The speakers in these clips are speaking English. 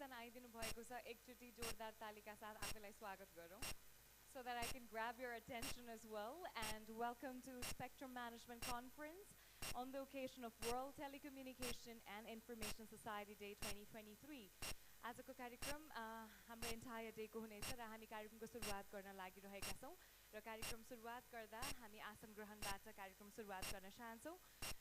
सबैजना आइदिनु भएको छ एकचोटी जोरदार तालीका साथ आफैलाई स्वागत गरौँ so that I can grab your attention as well and welcome to Spectrum Management Conference on the occasion of World Telecommunication and Information Society Day 2023. आजको कार्यक्रम हाम्रो entire day को हुनेछ र हामी कार्यक्रमको सुरुवात गर्न लागिरहेका छौं र कार्यक्रम सुरुवात गर्दा हामी आसन ग्रहणबाट कार्यक्रम सुरुवात गर्न चाहन्छौं.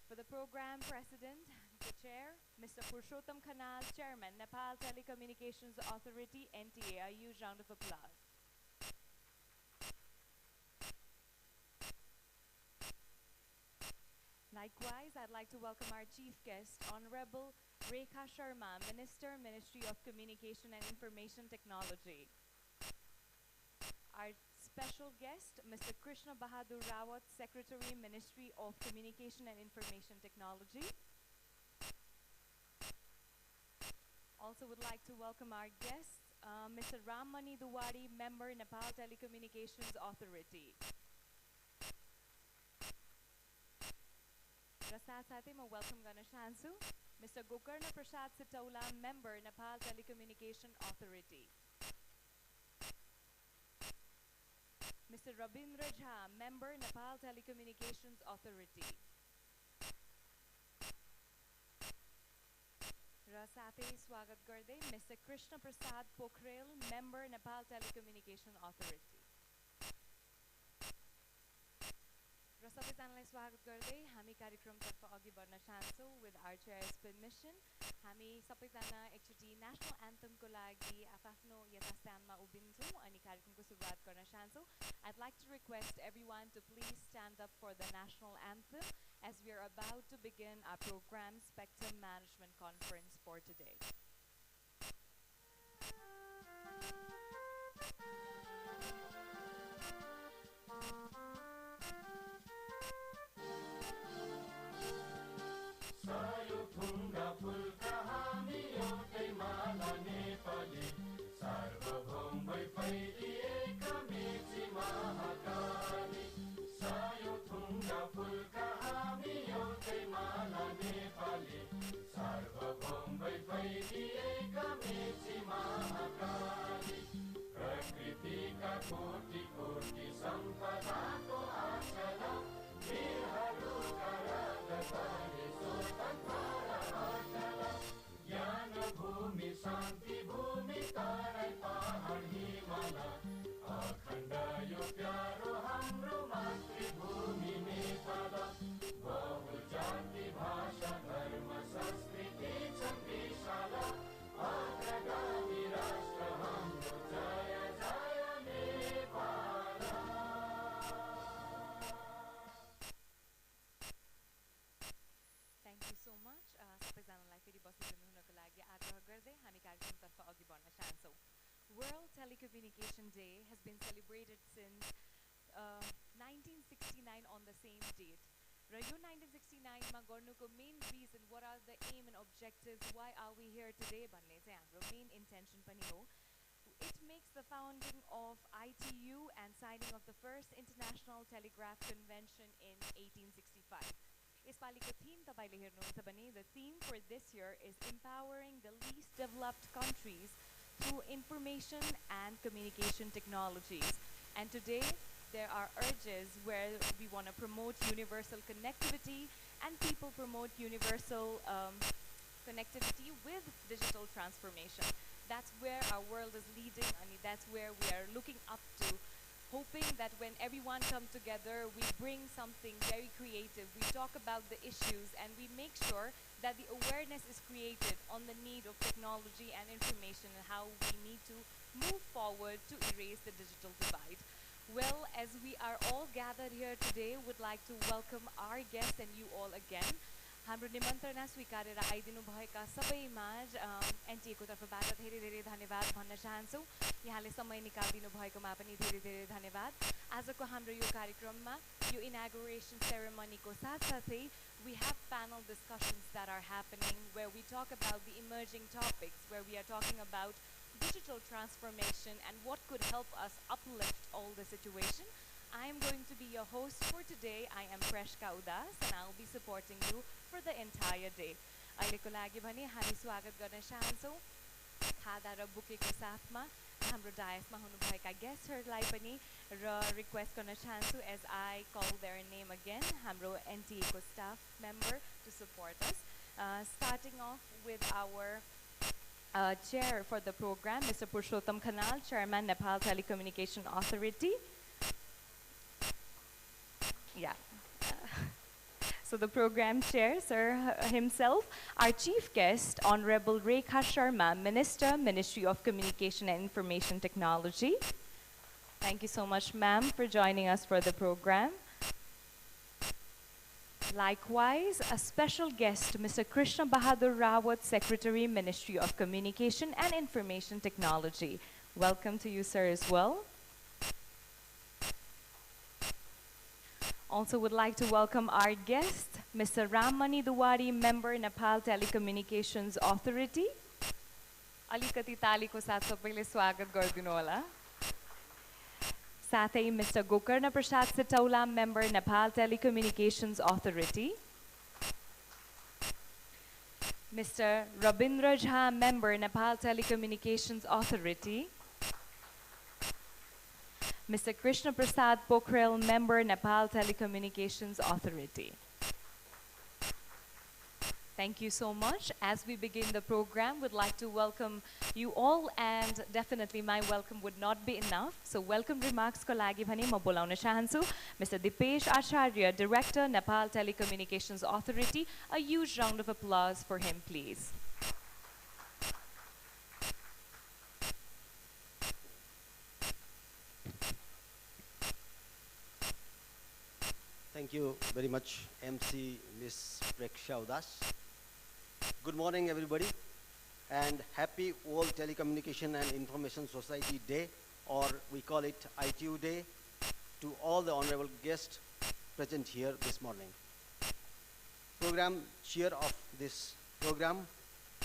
For the program president, the chair, Mr. Purushottam Khanal, Chairman, Nepal Telecommunications Authority, NTA. A huge round of applause. Likewise, I'd like to welcome our chief guest, Honorable Rekha Sharma, Minister, Ministry of Communication and Information Technology. Our special guest, Mr. Krishna Bahadur Rawat, Secretary, Ministry of Communication and Information Technology. Also would like to welcome our guest, Mr. Rammani Duwadi, Member, Nepal Telecommunications Authority. र साथसाथै म welcome गर्न चाहन्छु Mr. Gokarna Prasad Sitaula, Member, Nepal Telecommunication Authority. Mr. Rabindra Jha, Member, Nepal Telecommunications Authority. र साथै स्वागत गर्दै Mr. Krishna Prasad Pokhrel, Member, Nepal Telecommunication Authority. र सबैजनालाई स्वागत गर्दै हामी कार्यक्रमतर्फ अघि बढ्न चाहन्छौं with our chair's permission. हामी सबैजना एकचोटी नेशनल एन्थमको लागि आफ्नो यथास्थानमा उभिन्छौं अनि कार्यक्रमको सुरुवात गर्न चाहन्छौं. I'd like to request everyone to please stand up for the national anthem as we are about to begin our program Spectrum Management Conference for today. प्रकृतिका कोटि कोटि सम्पदाको आचला वीरहरूका राजधानी स्वतन्त्र र अचल ज्ञान भूमि शान्ति भूमि तराई पहाड हिमाल अखण्ड यो प्यारो हाम्रो मातृभूमि नेपाल बहुजाति भाषा धर्म संस्कृति छन् विशाल अग्रगामी राष्ट्र हाम्रो जय जय Nepal. Thank you so much. सबैजनालाई फेरि बसिदिनु हुनको लागि आग्रह गर्दै हामी कार्यक्रमतर्फ अघि बढ्न चाहन्छौं. World Telecommunication Day has been celebrated since 1969 on the same date. र यो 1969 मा गर्नुको main reason, what are the aim and objectives, why are we here today भन्ने चाहिँ हाम्रो main intention पनि हो. It makes the founding of ITU and signing of the first International Telegraph Convention in 1865. यसपालिको theme तपाईले हेर्नुहुन्छ भने the theme for this year is empowering the least developed countries through information and communication technologies. And today there are urges where we want to promote universal connectivity and people promote universal connectivity with digital transformation. That's where our world is leading, and that's where we are looking up to, hoping that when everyone comes together, we bring something very creative. We talk about the issues and we make sure that the awareness is created on the need of technology and information and how we need to move forward to erase the digital divide. Well, as we are all gathered here today, would like to welcome our guests and you all again. हाम्रो निमन्त्रणा स्वीकारेर आइदिनु भएका सबैमाझ NTA को तर्फबाट धेरै धेरै धन्यवाद भन्न चाहन्छु. यहाँले समय निकालिदिनु भएकोमा पनि धेरै धेरै धन्यवाद. आजको हाम्रो यो कार्यक्रममा यो inauguration ceremony को साथसाथै we have panel discussions that are happening where we talk about the emerging topics, where we are talking about digital transformation and what could help us uplift all the situation. I am going to be your host for today. I am Preshka Udas and I will be supporting you for the entire day. अहिलेको लागि भने हामी स्वागत गर्न चाहन्छौं खादा र बुकेको साथमा हाम्रो डायसमा हुनुभएका गेस्टहरूलाई पनि रिक्वेस्ट गर्न चाहन्छु एज आई कल देयर नेम अगेन हाम्रो एनटिएको staff member to support us starting off with our chair for the program, Mr. Purushottam Khanal, Chairman, Nepal Telecommunication Authority. Yeah. So the program chair, sir himself, our chief guest, Honorable Rekha Sharma, Minister, Ministry of Communication and Information Technology. Thank you so much, ma'am, for joining us for the program. Likewise, a special guest, Mr. Krishna Bahadur Rawat, Secretary, Ministry of Communication and Information Technology. Welcome to you, sir, as well. Also would like to welcome our guest, Mr. Rammani Duwari, Member, Nepal Telecommunications Authority. Alikati taliko sath sabaile swagat gardinu hola. साथै Mr. Gokarna Prasad Sitaula, Member, Nepal Telecommunications Authority. Mr. Rabindra Jha, Member, Nepal Telecommunications Authority. Mr. Krishna Prasad Pokhrel, Member, Nepal Telecommunications Authority. Thank you so much. As we begin the program, we'd like to welcome you all, and definitely my welcome would not be enough. So welcome remarks ko lagi bhani ma bolauna chahanchu Mr. Dipesh Acharya, Director, Nepal Telecommunications Authority. A huge round of applause for him, please. Thank you very much, MC Ms. Preksha Udas. Good morning, everybody, and happy World Telecommunication and Information Society Day, or we call it ITU Day, to all the honorable guests present here this morning. Program chair of this program,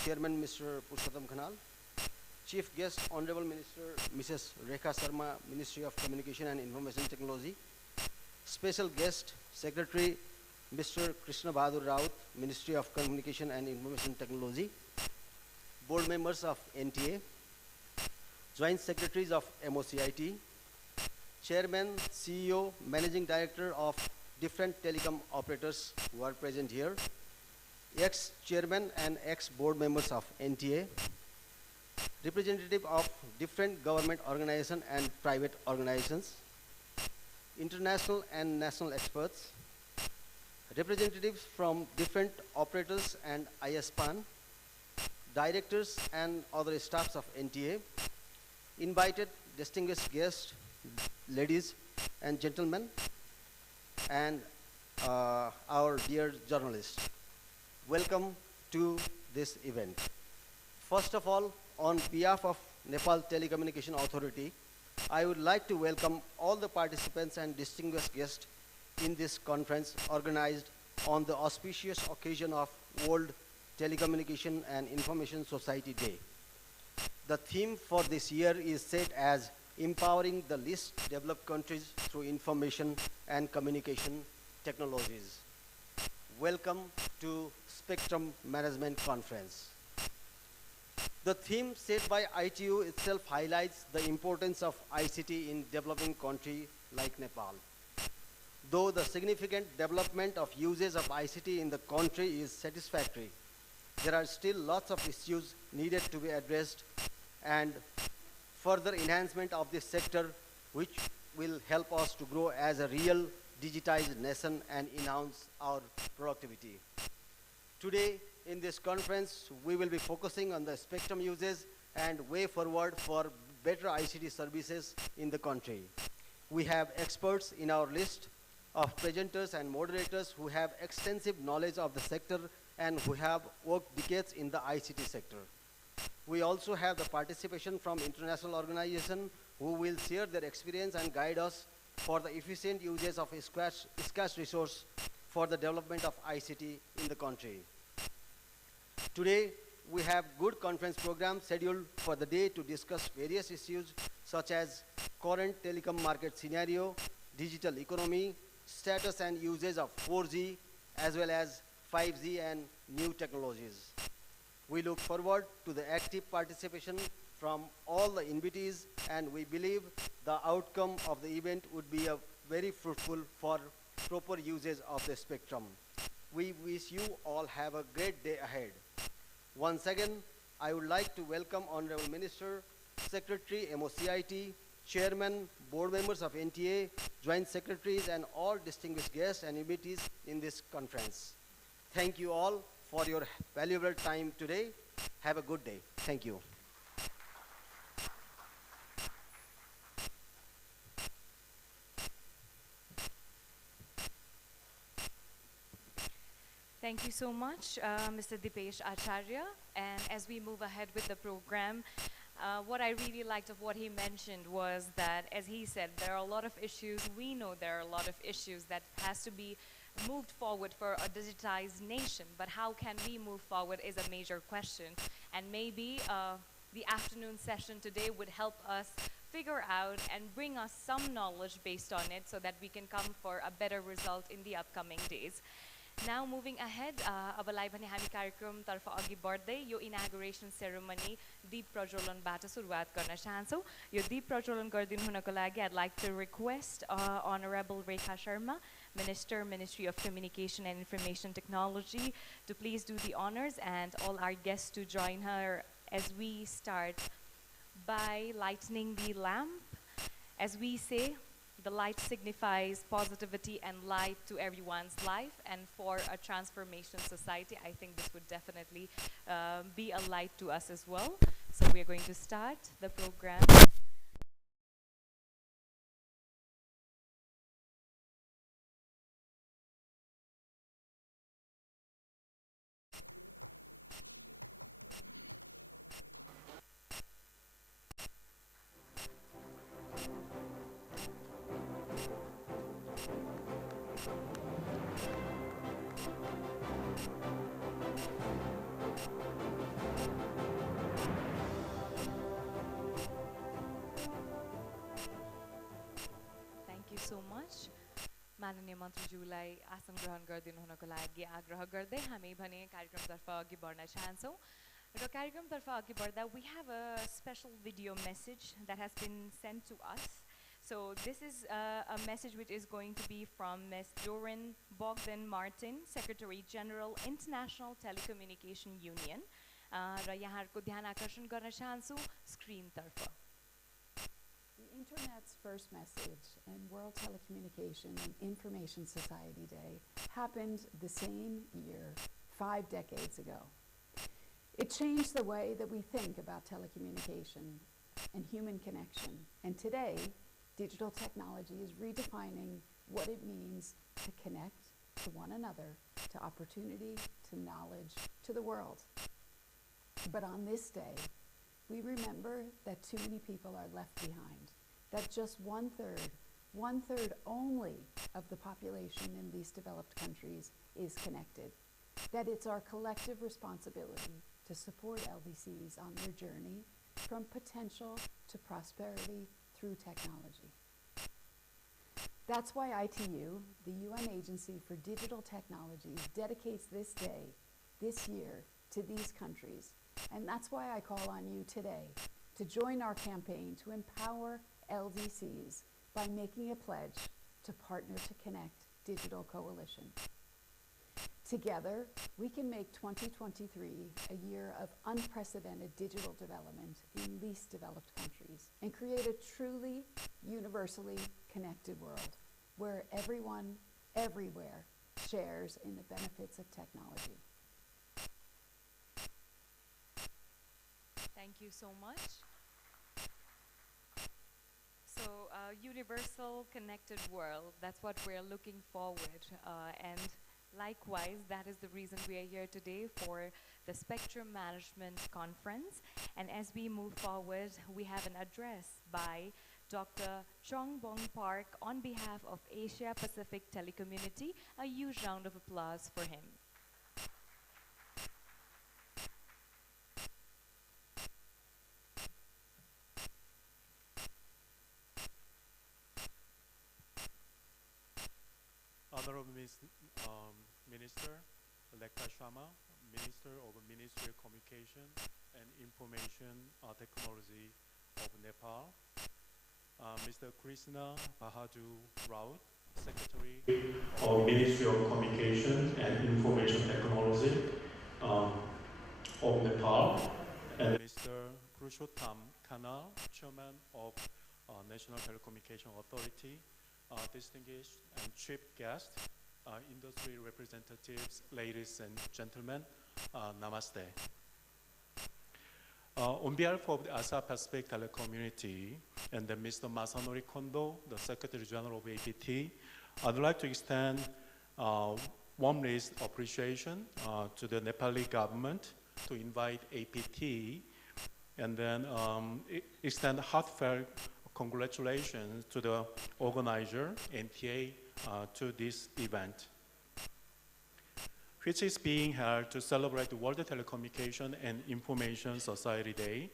Chairman Mr. Purushottam Khanal, Chief Guest, Honorable Minister Mrs. Rekha Sharma, Ministry of Communication and Information Technology, Special Guest, Secretary Mr. Krishna Bahadur Rawat, Ministry of Communication and Information Technology, Board Members of NTA, Joint Secretaries of MOCIT, Chairman, CEO, Managing Director of different telecom operators who are present here, ex-chairman and ex-board members of NTA, representative of different government organizations and private organizations, international and national experts, representatives from different operators and ISPAN, directors and other staffs of NTA, invited distinguished guests, ladies and gentlemen, and our dear journalists. Welcome to this event. First of all, on behalf of Nepal Telecommunication Authority, I would like to welcome all the participants and distinguished guests in this conference organized on the auspicious occasion of World Telecommunication and Information Society Day. The theme for this year is set as Empowering the Least Developed Countries Through Information and Communication Technologies. Welcome to Spectrum Management Conference. The theme set by ITU itself highlights the importance of ICT in developing country like Nepal. Though the significant development of uses of ICT in the country is satisfactory, there are still lots of issues needed to be addressed, and further enhancement of this sector which will help us to grow as a real digitized nation and enhance our productivity. Today in this conference, we will be focusing on the spectrum uses and way forward for better ICT services in the country. We have experts in our list of presenters and moderators who have extensive knowledge of the sector and who have worked decades in the ICT sector. We also have the participation from international organizations who will share their experience and guide us for the efficient uses of scarce resource for the development of ICT in the country. Today, we have good conference program scheduled for the day to discuss various issues such as current telecom market scenario, digital economy, status and usage of 4G, as well as 5G and new technologies. We look forward to the active participation from all the invitees, and we believe the outcome of the event would be a very fruitful for proper usage of the spectrum. We wish you all have a great day ahead. Once again, I would like to welcome Honorable Minister, Secretary, MOCIT, Chairman, Board members of NTA, Joint Secretaries, and all distinguished guests and invitees in this conference. Thank you all for your valuable time today. Have a good day. Thank you. Thank you so much, Mr. Dipesh Acharya. And as we move ahead with the program, what I really liked of what he mentioned was that, as he said, there are a lot of issues. We know there are a lot of issues that has to be moved forward for a digitized nation. But how can we move forward is a major question. And maybe the afternoon session today would help us figure out and bring us some knowledge based on it so that we can come for a better result in the upcoming days. Now moving ahead, अबलाई भने हामी कार्यक्रमतर्फ अघि बढ्दै यो inauguration ceremony दीप प्रज्वलनबाट सुरुवात गर्न चाहन्छौँ। यो दीप प्रज्वलन गरिदिनु हुनको लागि I'd like to request Honorable Rekha Sharma, Minister, Ministry of Communication and Information Technology, to please do the honors, and all our guests to join her as we start by lightening the lamp. As we say, the light signifies positivity and light to everyone's life, and for a transformation society, I think this would definitely be a light to us as well. So we are going to start the program. Thank you so much. माननीय मन्त्रीज्यूलाई आसन ग्रहण गरिदिनु हुनको लागि आग्रह गर्दै हामी भने कार्यक्रमतर्फ अघि बढ्न चाहन्छौँ। र कार्यक्रमतर्फ अघि बढ्दा we have a special video message that has been sent to us. So this is a message which is going to be from Ms. Dorin Bogdan Martin, Secretary General, International Telecommunication Union. र यहाँहरूको ध्यान आकर्षण गर्न चाहन्छु स्क्रिनतर्फ। The Internet's first message and World Telecommunication and Information Society Day happened the same year, 5 decades ago. It changed the way that we think about telecommunication and human connection. And today, digital technology is redefining what it means to connect to one another, to opportunity, to knowledge, to the world. But on this day, we remember that too many people are left behind, that just one third only of the population in least developed countries is connected, that it's our collective responsibility to support LDCs on their journey from potential to prosperity through technology. That's why ITU, the UN Agency for Digital Technologies, dedicates this day, this year, to these countries. And that's why I call on you today to join our campaign to empower LDCs by making a pledge to partner to connect digital coalition. Together, we can make 2023 a year of unprecedented digital development in least developed countries and create a truly universally connected world where everyone, everywhere, shares in the benefits of technology. Thank you so much. So, universal connected world, that's what we're looking forward. And likewise, that is the reason we are here today for the Spectrum Management Conference. And as we move forward, we have an address by Dr. Chong Bong Park on behalf of Asia Pacific Telecommunity. A huge round of applause for him. Honorable Minister, Lekha Sharma, Minister of Ministry of Communication and Information Technology of Nepal, Mr. Krishna Bahadur Raut, Secretary of Ministry of Communication and Information Technology of Nepal, and Mr. Purushottam Kanal, Chairman of National Telecommunication Authority, distinguished and chief guests, industry representatives, ladies and gentlemen, namaste. On behalf of the Asia Pacific Telecom community and Mr. Masanori Kondo, the Secretary General of APT, I'd like to extend warmest appreciation to the Nepali government to invite APT, and then extend heartfelt congratulations to the organizer, NTA, to this event, which is being held to celebrate the World Telecommunication and Information Society Day.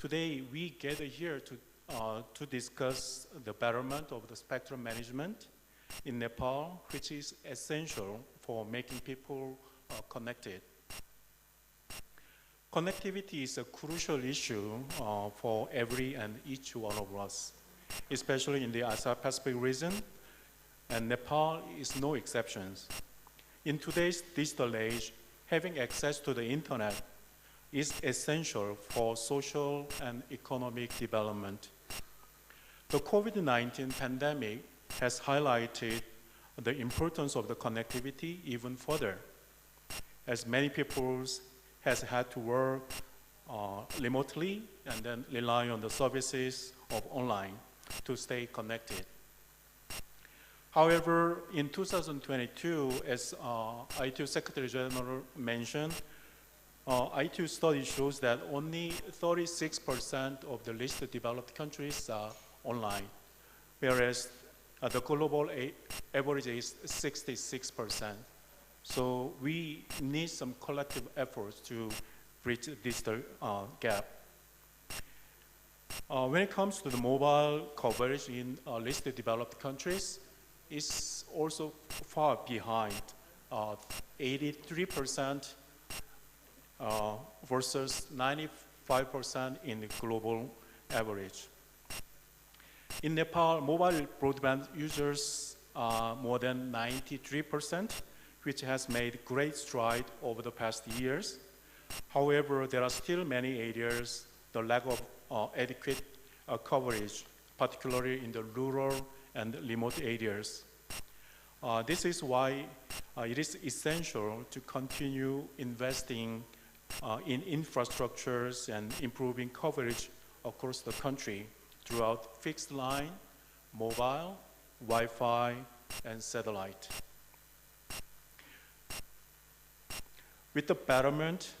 Today, we gather here to discuss the betterment of the spectrum management in Nepal, which is essential for making people connected. Connectivity is a crucial issue for every and each one of us, especially in the Asia-Pacific region, and Nepal is no exception. In today's digital age, having access to the internet is essential for social and economic development. The COVID-19 pandemic has highlighted the importance of the connectivity even further, as many people has had to work remotely and then rely on the services of online to stay connected. However, in 2022, as ITU Secretary General mentioned, ITU study shows that only 36% of the least developed countries are online, whereas the global average is 66%. So we need some collective efforts to bridge this gap. When it comes to the mobile coverage in least developed countries, it's also far behind, 83% versus 95% in the global average. In Nepal, mobile broadband users are more than 93%, which has made great stride over the past years. However, there are still many areas, the lack of adequate coverage, particularly in the rural and remote areas. This is why it is essential to continue investing in infrastructures and improving coverage across the country throughout fixed line, mobile, Wi-Fi, and satellite. With the betterment,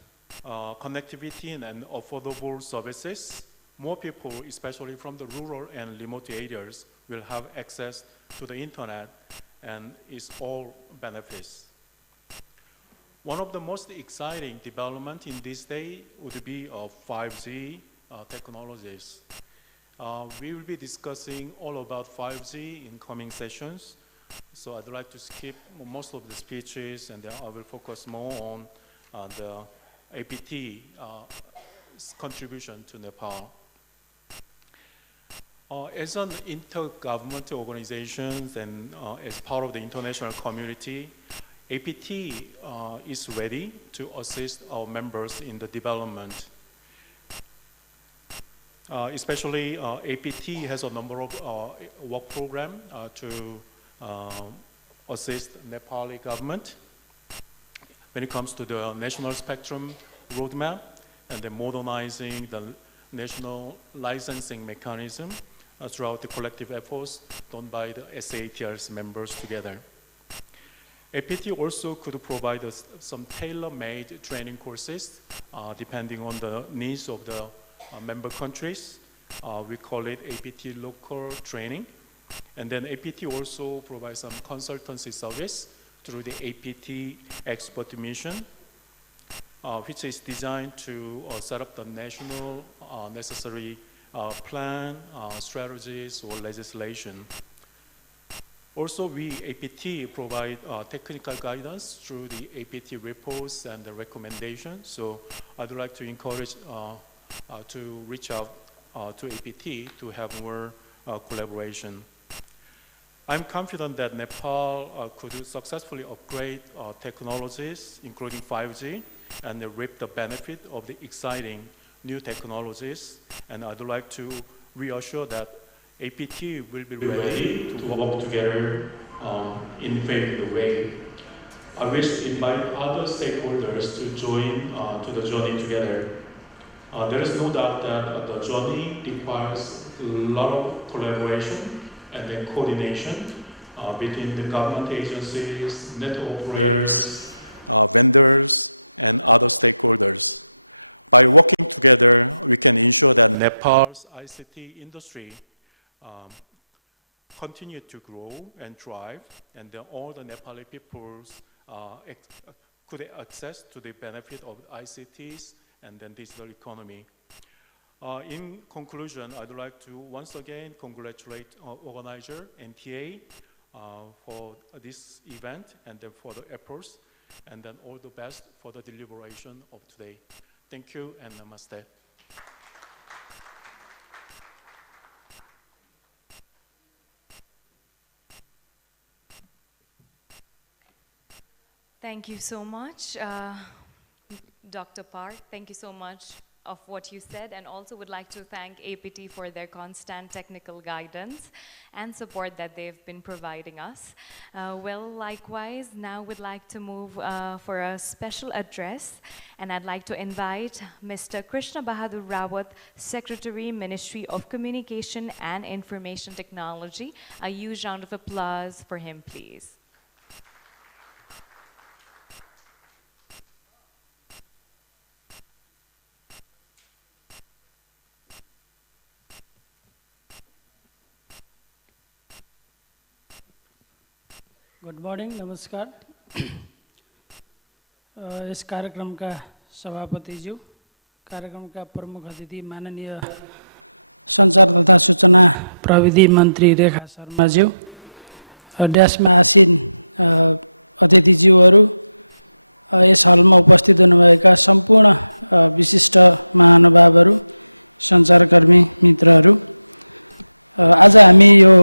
connectivity, and affordable services, more people, especially from the rural and remote areas, will have access to the internet, and it's all benefits. One of the most exciting developments in this day would be 5G technologies. We will be discussing all about 5G in coming sessions, so I'd like to skip most of the speeches, and then I will focus more on the APT contribution to Nepal. As an intergovernmental organization and as part of the international community, APT is ready to assist our members in the development. Especially APT has a number of work programs to assist Nepali government when it comes to the national spectrum roadmap and then modernizing the national licensing mechanism throughout the collective efforts done by the SATR's members together. APT also could provide us some tailor-made training courses depending on the needs of the member countries. We call it APT local training. And then APT also provides some consultancy service through the APT expert mission, which is designed to set up the national necessary plan, strategies, or legislation. Also, we, APT, provide technical guidance through the APT reports and the recommendations. So I'd like to encourage to reach out to APT to have more collaboration. I'm confident that Nepal could successfully upgrade technologies, including 5G, and reap the benefit of the exciting new technologies. And I'd like to reassure that APT will be ready to work together in paving the way. I wish to invite other stakeholders to join to the journey together. There is no doubt that the journey requires a lot of collaboration and then coordination between the government agencies, network operators, vendors, and other stakeholders. By working together, we can ensure that Nepal's ICT industry continue to grow and thrive, and then all the Nepali peoples could access to the benefit of ICTs and then digital economy. In conclusion, I'd like to once again congratulate organizer NTA for this event and then for the efforts, and then all the best for the deliberation of today. Thank you and namaste. Thank you so much, Dr. Park. Thank you so much of what you said, and also would like to thank APT for their constant technical guidance and support that they've been providing us. Well, likewise, now we'd like to move for a special address, and I'd like to invite Mr. Krishna Bahadur Rawat, Secretary, Ministry of Communication and Information Technology. A huge round of applause for him, please. Good morning, नमस्कार। Yes कार्यक्रमका सभापतिज्यू, कार्यक्रमका प्रमुख अतिथि माननीय सञ्चार तथा सूचना प्रविधि मन्त्री रेखा शर्माज्यू, ड्यासमा आसीन अतिथिज्यूहरू, यस हलमा उपस्थित हुनुभएका सम्पूर्ण विशिष्ट महानुभावहरू, सञ्चारकर्मी मित्रहरू, आज हामी यो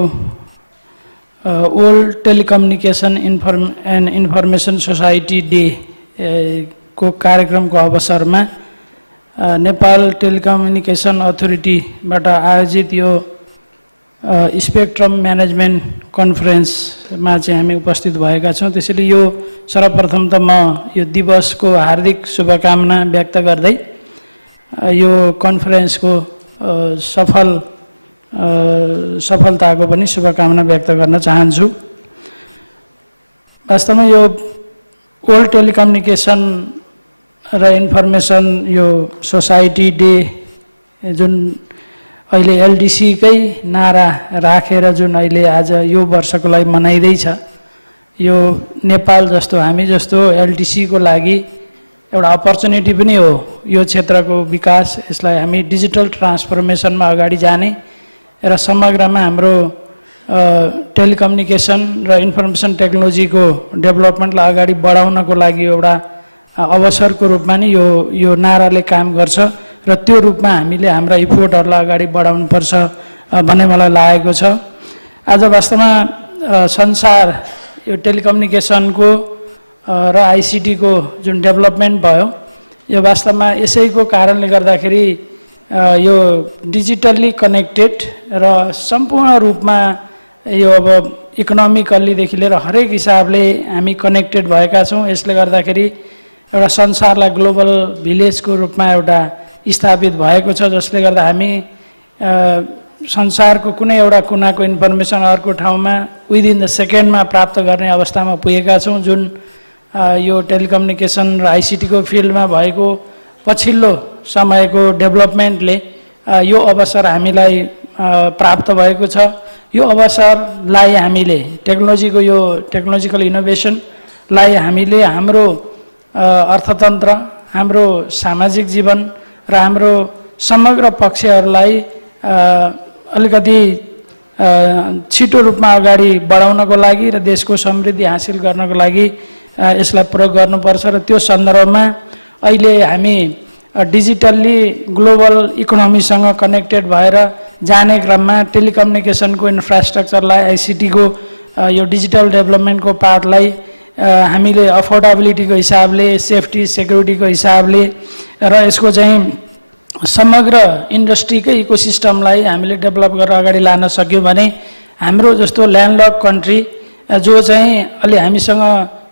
world telecommunication and information society day को कार्यक्रमको अवसरमा नेपाल टेलिकम्युनिकेसन अथोरिटीबाट आयोजित यो स्पेक्ट्रम म्यानेजमेन्ट कन्फरेन्समा चाहिँ हामी उपस्थित भएका छौँ। त्यसैले यो सर्वप्रथम त म यो दिवसको हार्दिक शुभकामना व्यक्त गर्दै यो कन्फरेन्सको सफलताको पनि शुभकामना व्यक्त गर्न चाहन्छु। वास्तवमा यो वर्ल्ड टेलिकम्युनिकेसन र इन्फर्मेसन यो सोसाइटी डे जुन अहिले एलडिसीकै नारा राखेर जुन अहिले आज यो वर्षको लागि मनाइँदैछ, यो नेपाल जस्तो हामी जस्तो एलडिसीको लागि एउटा अपर्च्युनिटी पनि हो। यो क्षेत्रको विकास, यसलाई हामी डिजिटल ट्रान्सफर्मेसनमा अगाडि जाने र समग्रमा हाम्रो टेलिकम्युनिकेसन र इन्फर्मेसन टेक्नोलोजीको डेभलपमेन्टलाई अगाडि बढाउनको लागि एउटा अवसरको रूपमा नि यो नाराले काम गर्छ र त्यो रूपमा हामीले हाम्रा इफोर्टहरूलाई अगाडि बढाउनुपर्छ भन्ने मलाई लागेको छ। आज वास्तवमा संसार यो टेलिकम्युनिकेसनको र आइसिटीको जुन डेभलपमेन्ट भयो, यो वास्तवमा यसैको कारणले गर्दाखेरि यो डिजिटल्ली कनेक्टेड र सम्पूर्ण रूपमा यो अब इकोनोमिकल्लीदेखि लिएर हरेक हिसाबले हामी कनेक्टेड भएका छौँ। यसले गर्दाखेरि एउटा संसारलाई ग्लोबल भिलेजको रूपमा एउटा स्थापित भएको छ, जसले गर्दा हामी संसारको कुनै एउटा कुनाको इन्फर्मेसन अर्को ठाउँमा विदिन द सेकेन्डमा प्राप्त गर्ने अवस्थामा पुगेका छौँ। जुन यो टेलिकम्युनिकेसन र आइसिटीको फिल्डमा भएको पछिल्लो समयको डेभलपमेन्टले यो अवसर हामीलाई प्राप्त भएको छ। यो अवसरलाई हामीले टेक्नोलोजीको यो टेक्नोलोजिकल इनोभेसनलाई हामीले हाम्रो अर्थतन्त्र, हाम्रो सामाजिक जीवन र हाम्रो समग्र पक्षहरूलाई अलिकति छिटो रूपमा अगाडि बढाउनको लागि र देशको समृद्धि हासिल गर्नको लागि यसलाई प्रयोग गर्नुपर्छ र त्यो सन्दर्भमा अहिले हामी डिजिटल्ली ग्लोबल इकोनोमीसँग कनेक्टेड भएर जाने क्रममा टेलिकम्युनिकेसनको इन्फ्रास्ट्रक्चरलाई आइसिटीको यो डिजिटल डेभलपमेन्टको पार्टलाई हामीले अफोर्डेबिलिटीको हिसाबले सेफ्टी सेक्युरिटीको हिसाबले र यसको चाहिँ समग्र इन्डस्ट्रीकै इकोसिस्टमलाई हामीले डेभलप गरेर अगाडि लान सक्यौँ भने हाम्रो जस्तो ल्यान्डलक कन्ट्री जो चाहिँ अलि हामीसँग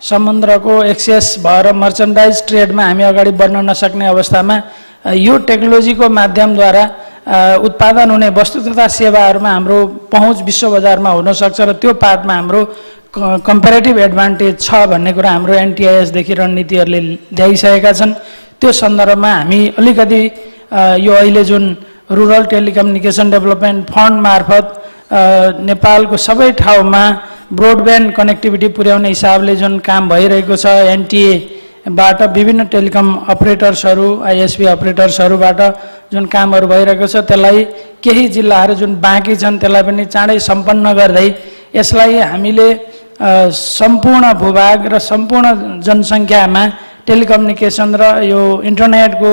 समुद्रको एक्सेस भएर मर्चेन्डाइज ट्रेडमा हामी अगाडि बढ्न नसक्ने अवस्थामा यो टेक्नोलोजीको माध्यमद्वारा उत्पादन हुने वस्तु तथा सेवाहरूमा हाम्रो पहुँच विश्व बजारमा हुनसक्छ र त्यो पार्टमा हाम्रो कम्पेरेटिभ एडभान्टेज छ भन्ने कुरा हाम्रो एनटिआइएसदेखि रणनीतिहरूले ल्याइसकेका छन्। त्यो सन्दर्भमा हामी अलिकति यो अहिले जुन रुरल टेलिकम्युनिकेसन डेभलपमेन्ट फन्ड मार्फत नेपालको सबै ठाउँमा ब्रोडब्यान्ड कनेक्टिभिटी पुर्याउने हिसाबले जुन काम भइरहेको छ एनटिएबाट विभिन्न टेलिकम अपरेटर्सहरू आइएसपी अपरेटर्सहरूबाट जुन कामहरू भइरहेको छ त्यसलाई केही जिल्लाहरू जुन बाँकी छन् त्यसलाई पनि चाँडै सम्पन्न गर्दै यसलाई हामीले सम्पूर्ण भूभाग र सम्पूर्ण जनसङ्ख्यामा टेलिकम्युनिकेसन र यो इन्टरनेटको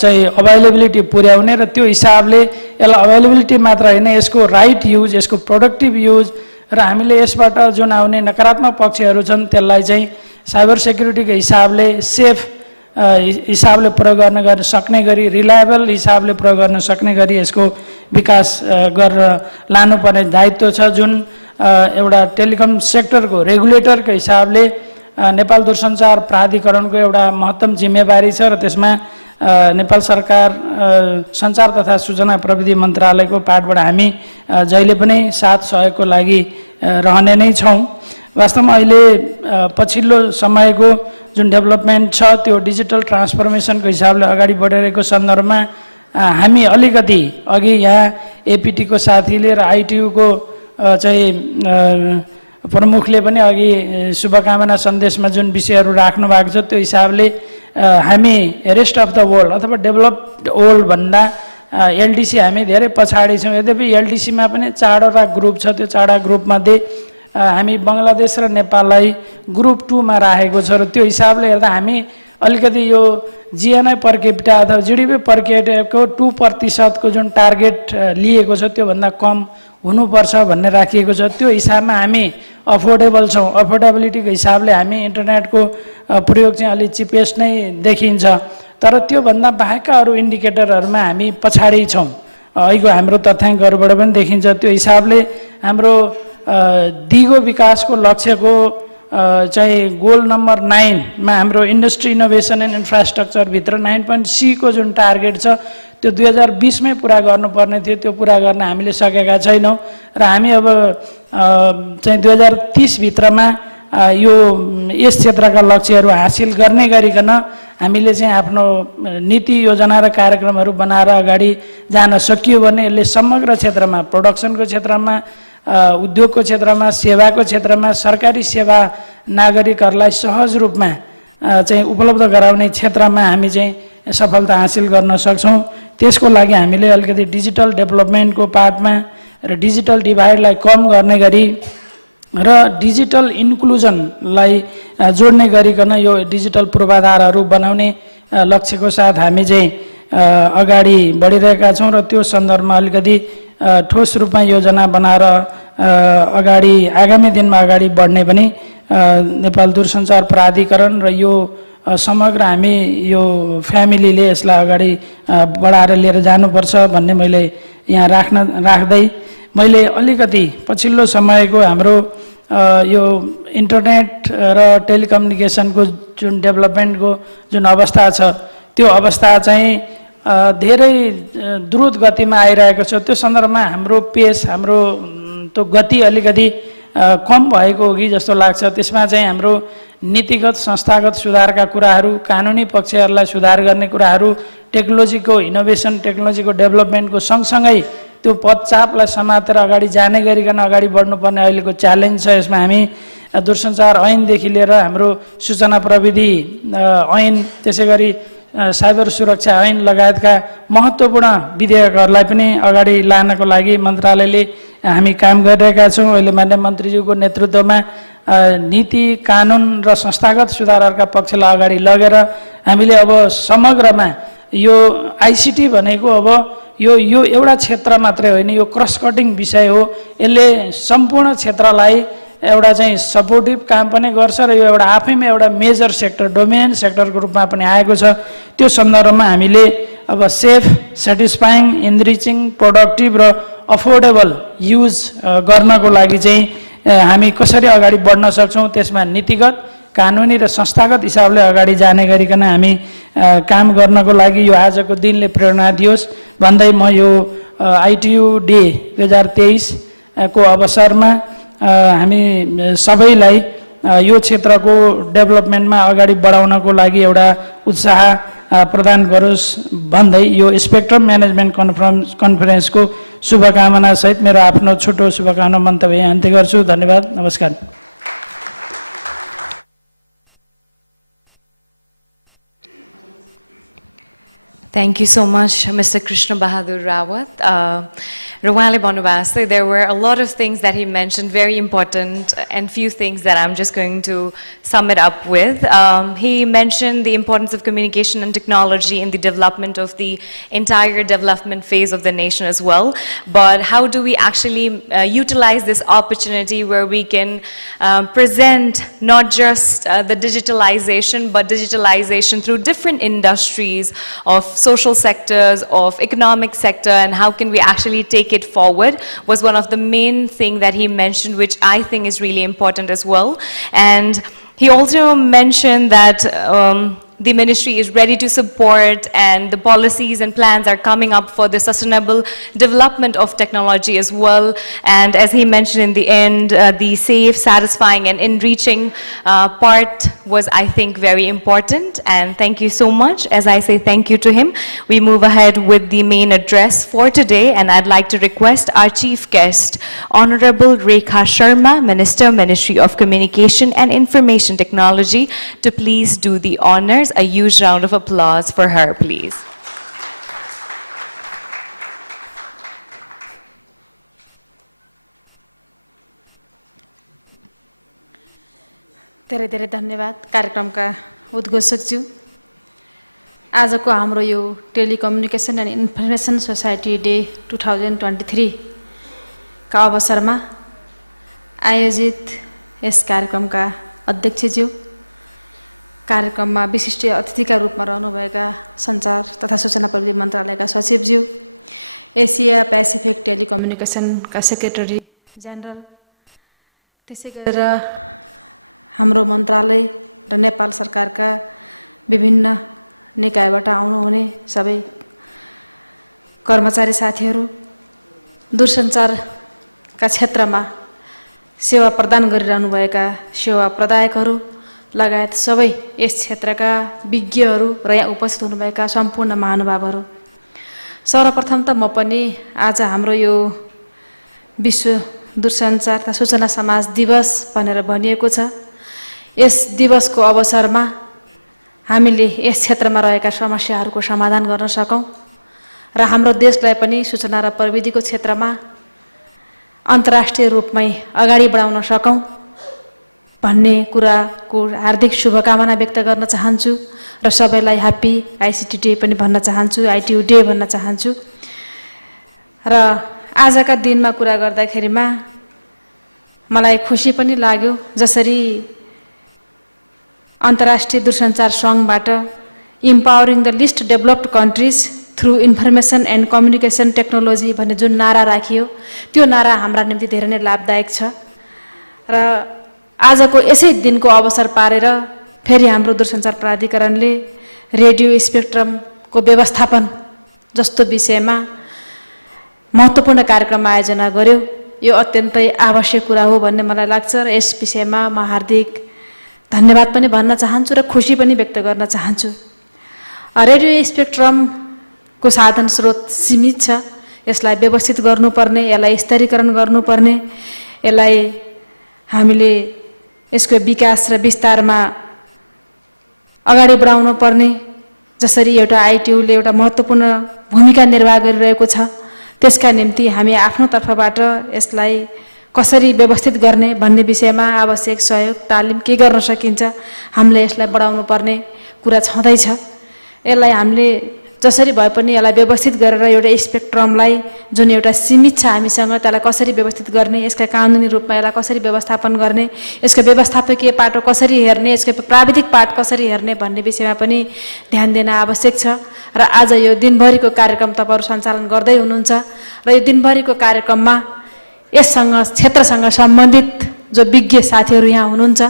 चाहिँ अभाइलेबिलिटी पुर्याउने र त्यो हिसाबले यसलाई अभाइलेबिलिटी मात्र होइन यसको राइट युज यसको प्रोडक्टिभ युज र हामीले यसबाट जुन आउने नकारात्मक पक्षहरू छन् त्यसलाई चाहिँ साइबर सेक्युरिटीको हिसाबले सेफ हिसाबले प्रयोग गर्न सक्ने गरी रिलायबल हिसाबले प्रयोग गर्न सक्ने गरी यसको विकास गरेर लानुपर्ने दायित्व छ। जुन एउटा टेलिकम सेक्टरको रेगुलेटरको हिसाबले नेपाल दूरसञ्चार प्राधिकरणको एउटा महत्तम जिम्मेवारी छ र त्यसमा नेपाल सरकार सञ्चार तथा सूचना प्रविधि मन्त्रालयको पार्टबाट हामी जहिले पनि साथ सहयोगको लागि रहने नै छौँ। वास्तवमा अहिले पछिल्लो समयको जुन डेभलपमेन्ट छ त्यो डिजिटल ट्रान्सफर्मेसनको हिसाबले अगाडि बढिरहेको सन्दर्भमा हामी अलिकति अघि यहाँ एपिटीको साथीले र आइटियुको चाहिँ प्रमुखले पनि अघि शुभकामना सन्देशमा जुन विषयहरू राख्नु भएको छ त्यो हिसाबले हामी रेस्ट अफ द वर्ल्ड अथवा डेभलप्ड वर्ल्ड भन्दा एलडिसी हामी धेरै पछाडि छौँ। यद्यपि एलडिसीमा पनि 4वटा ग्रुप छ, त्यो 4वटा ग्रुपमध्ये हामी बङ्गलादेश र नेपाललाई ग्रुप 2 मा राखेको छ र त्यो हिसाबले हेर्दा हामी अलिकति यो जिएनआई पर क्यापिटा अथवा जिडिपी पर क्यापिटाको 2% को जुन टार्गेट लिएको छ त्योभन्दा कम हुनुपर्छ भन्ने राखिएको छ। त्यो हिसाबमा हामी अफोर्डेबल छौँ। अफोर्डेबिलिटीको हिसाबले हामी इन्टरनेटको प्रयोग चाहिँ अलि चिपेस्ट नै देखिन्छ, तर त्योभन्दा बाहेकका अरू इन्डिकेटरहरूमा हामी पछाडि छौँ। अहिलेको हाम्रो तथ्याङ्कहरूबाट पनि देखिन्छ। त्यो हिसाबले हाम्रो दिगो विकासको लक्ष्यको चाहिँ गोल नम्बर 9 मा हाम्रो इन्डस्ट्री इनोभेसन एन्ड इन्फ्रास्ट्रक्चर भित्र 9.C को जुन टार्गेट छ त्यो 2020 मै पुरा गर्नुपर्ने थियो, त्यो पुरा गर्न हामीले सकेका छैनौँ र हामी अब चाहिँ 2030 भित्रमा यो यस क्षेत्रका लक्ष्यहरू हासिल गर्ने गरिकन हामीले चाहिँ आफ्नो नीति योजना र कार्यक्रमहरू बनाएर अगाडि जान सकियो भने यसले समग्र क्षेत्रमा प्रोडक्सनको क्षेत्रमा उद्योगको क्षेत्रमा सेवाको क्षेत्रमा सरकारी सेवा नागरिकहरूलाई सहज रूपमा चाहिँ उपलब्ध गराउने क्षेत्रमा हामी चाहिँ सफलता हासिल गर्न सक्छौँ। त्यसको लागि हामीले अलिकति डिजिटल डेभलपमेन्टको पार्टमा र डिजिटल डिभाइडलाई कम गर्ने गरी र डिजिटल इन्क्लुजनलाई जोड्ने गरिकन यो डिजिटल पूर्वाधारहरू बनाउने लक्ष्यको साथ हामी चाहिँ अगाडि बढिरहेका छौँ र त्यो सन्दर्भमा अलिकति ठोस रूपमा योजना बनाएर अगाडि आगामी दिनमा अगाडि बढ्ने पनि नेपाल दूरसञ्चार प्राधिकरण र यो समग्र हामी यो फ्यामिलीले यसलाई अगाडि बढाएर लिएर जानुपर्छ भन्ने मैले यहाँ राख्दै मैले अलिकति पछिल्लो समयको हाम्रो यो इन्टरनेट र टेलिकम्युनिकेसनको जुन डेभलपमेन्टको जुन अवस्था छ त्यो अवस्था चाहिँ धेरै द्रुत गतिमा आइरहेको छ। त्यो सन्दर्भमा हाम्रो पेस हाम्रो त्यो गति अलिकति कम भएको हो कि जस्तो लाग्छ। त्यसमा चाहिँ हाम्रो नीतिगत संस्थागत सुधारका कुराहरू, कानुनी पक्षहरूलाई सुधार गर्ने कुराहरू, टेक्नोलोजीको इनोभेसन टेक्नोलोजीको डेभलपमेन्टको सँगसँगै त्यो पदचापलाई समातेर अगाडि जाने गरिकन अगाडि बढ्नुपर्ने अहिलेको च्यालेन्ज छ। यसमा हामी दूरसञ्चार ऐनदेखि लिएर हाम्रो सूचना प्रविधि ऐन, त्यसै गरी साइबर सुरक्षा ऐन लगायतका महत्त्वपूर्ण विधेयकहरूलाई पनि अगाडि लानको लागि मन्त्रालयले हामी काम गरिरहेका छौँ। अहिले माननीय मन्त्रीज्यूको नेतृत्वमा नीति कानुन र संस्थागत सुधारहरूका पक्षलाई अगाडि लगेर हामीले अब समग्रमा यो आइसिटी भनेको अब यो एउटा क्षेत्र मात्रै होइन, यो क्रस कटिङ विषय हो। यसले सम्पूर्ण क्षेत्रलाई एउटा चाहिँ सपोर्टिभ काम पनि गर्छ र यो एउटा आफैमा एउटा मेजर सेक्टर डोमेन सेक्टरको रूपमा पनि आएको छ। त्यो सन्दर्भमा हामीले अब सेफ सेटिस्फाइङ इनरिचिङ प्रोडक्टिभ र अफोर्डेबल युज गर्नको लागि चाहिँ हामी कसरी अगाडि बढ्न सक्छौँ, त्यसमा नीतिगत कानुनी र संस्थागत हिसाबले अगाडि जाने गरिकन हामी काम गर्नको लागि यो आजको दिनले प्रेरणा दियोस् भन्दै म यो आइटियु डे 2023 को अवसरमा हामी सबैलाई यो क्षेत्रको डेभलपमेन्टमा अगाडि बढाउनको लागि एउटा उत्साह प्रदान गरोस् भन्दै यो स्पेक्ट्रम म्यानेजमेन्ट कन्फरेन्सको शुभकामना सहित मेरो आफ्नो छोटो शुभकामना मन्तव्य अन्त्य गर्छु। धन्यवाद, नमस्कार। Thank you so much, Mr. Krishna Bahadur Rawat. Rawale Bonubase, there were a lot of things that he mentioned, very important, and few things that I'm just going to sum it up with. He mentioned the importance of communication and technology in the development of the entire development phase of the nation as well. But how do we actually utilize this opportunity where we can present not just the digitalization, but digitalization through different industries of social sectors, of economic sector, and how can we actually take it forward was one of the main thing that he mentioned, which I think is really important as well. And he also mentioned that the ministry is ready to support, and the policies and plans are coming up for the sustainable development of technology as well. And as he mentioned in the end, the safe, satisfying and enriching part was, I think, very important. And thank you so much. As I say thank you to him, we move ahead with the main address for today, and I'd like to request our chief guest, Honorable Rekha Sharma, Minister, Ministry of Communication and Information Technology, to please do the honors. A huge round of applause for her, please. धेरै धेरै धन्यवाद कार्यक्रमका उद्घोषकज्यू। आजको हाम्रो यो telecommunication and information society day 2023 का अवसरमा आयोजित यस कार्यक्रमका अध्यक्षज्यू, कार्यक्रममा विशिष्ट अतिथिका रूपमा रहनुभएका सञ्चार तथा सूचना प्रविधि मन्त्रालयका सचिवज्यू, एसिया पेसिफिक टेलिकम्युनिकेसनका सेक्रेटरी जेनरल, त्यसै गरेर हाम्रो मन्त्रालय र नेपाल सरकारका विभिन्न निकायबाट आउनुहुने सबै कर्मचारी साथीहरू, दूरसञ्चारका क्षेत्रमा सेवा प्रदान गरिरहनुभएका सेवा प्रदायकहरू लगायत सबै यस क्षेत्रका विज्ञहरू र यहाँ उपस्थित हुनुभएका सम्पूर्ण महानुभावहरू, सर्वप्रथम त म पनि आज हाम्रो यो विश्व दूरसञ्चार तथा सूचना समाज दिवस भनेर भनिएको छ, यस दिवसको अवसरमा हामीले यस क्षेत्रमा रहेका समस्याहरूको समाधान गर्न सकौँ र हाम्रो देशलाई पनि सूचना र प्रविधिको क्षेत्रमा अन्तर्राष्ट्रिय रूपमै अगाडि बढाउन सकौँ भन्ने कुराको हार्दिक शुभकामना व्यक्त गर्न चाहन्छु र सबैलाई ह्याप्पी आइसिटी डे पनि भन्न चाहन्छु, आइटियु डे भन्न चाहन्छु। र आजका दिनमा कुरा गर्दाखेरिमा मलाई खुसी पनि लाग्यो, जसरी अन्तर्राष्ट्रिय दूरसञ्चार सङ्घबाट empowering the least developed countries through information and communication technology भन्ने जुन नारा राखियो, त्यो नारा हाम्रा निम्ति धेरै नै लाभदायक छ। र आजको यसै दिनको अवसर पारेर फेरि हाम्रो दूरसञ्चार प्राधिकरणले रेडियो स्पेक्ट्रमको व्यवस्थापन जस्तो विषयमा महत्त्वपूर्ण कार्यक्रम आयोजना गर्यो। यो अत्यन्तै आवश्यक कुरा हो भन्ने मलाई लाग्छ र यस विषयमा म हार्दिक धन्यवाद पनि भन्न चाहन्छु र खुसी पनि व्यक्त गर्न चाहन्छु। रेडियो स्पेक्ट्रमको साधन स्रोत सीमित छ, यसलाई व्यवस्थित गर्नुपर्ने, यसलाई स्तरीकरण गर्नुपर्ने, यसलाई हामीले यसको विकास र विस्तारमा अगाडि बढाउनु पर्ने जसरी एउटा आइटियूले एउटा महत्त्वपूर्ण भूमिका निर्वाह गरिरहेको छ, त्यसका निम्ति हामी आफ्नो तर्फबाट यसलाई कसरी व्यवस्थित गर्ने भन्ने विषयमा आवश्यक सहयोग तालिम के गर्न सकिन्छ, हामीले यसलाई बढाउनु पर्ने कुरा छँदैछ। यसलाई हामीले जसरी भए पनि यसलाई व्यवस्थित गरेर एउटा स्पेक्ट्रमलाई जुन एउटा सीमित छ हामीसँग त्यसलाई कसरी व्यवस्थित गर्ने, यसका कानुनी रूपमा यसलाई कसरी व्यवस्थापन गर्ने, यसको व्यवस्थापकीय पाटो कसरी हेर्ने, यसको प्राविधिक पाठ कसरी हेर्ने भन्ने विषयमा पनि ध्यान दिन आवश्यक छ। र आज यो दिनभरिको कार्यक्रम तपाईँहरू सञ्चालन गर्दै हुनुहुन्छ र यो दिनभरिको कार्यक्रममा यससँग क्षेत्रसँग सम्बन्धित जो विज्ञ साथीहरू यहाँ हुनुहुन्छ,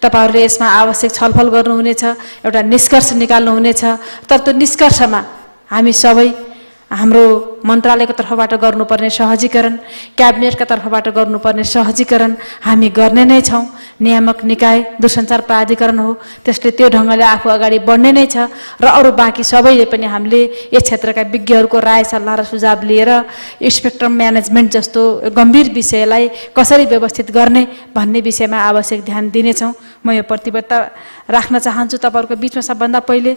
तपाईँहरूले यसमा आवश्यक छलफल गर्नुहुनेछ, एउटा निष्कर्ष निकाल्नुहुनेछ। तर त्यो निष्कर्षमा हामी सबै हाम्रो मन्त्रालयको तर्फबाट गर्नुपर्ने सहजीकरण, क्याबिनेटका तर्फबाट गर्नुपर्ने सहजीकरण हामी गर्ने नै छौँ। नियामक निकाय दूरसञ्चार प्राधिकरण हो, त्यसले त्यो ढङ्गले आफू अगाडि बढ्ने नै छ र अरू बाँकी सबैले पनि हामीले यस क्षेत्रका विज्ञहरूको राय सल्लाह र सुझाव लिएर स्पेक्ट्रम म्यानेजमेन्ट जस्तो गम्भीर विषयलाई कसरी व्यवस्थित गर्ने भन्ने विषयमा आवश्यक ध्यान दिनेछौँ। म यो प्रतिबद्धता राख्न चाहन्छु तपाईँहरूको बिचमा सबभन्दा पहिले।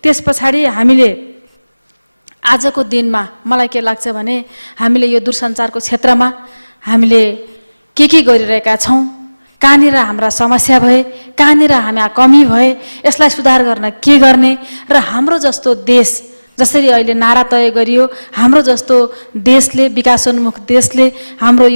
त्यस पछाडि हामीले आजको दिनमा मलाई के लाग्छ भने हामीले यो दूरसञ्चारको क्षेत्रमा हामीले के गरिरहेका छौँ, कहाँनिर हाम्रा समस्या भए, कहाँनिर हामी कमी भए, यसलाई सुधार गर्न के गर्ने र हाम्रो जस्तो देश जसरी अहिले नारा तय गरियो, हाम्रो जस्तो देशले विकासोन्मुख देशले हाम्रो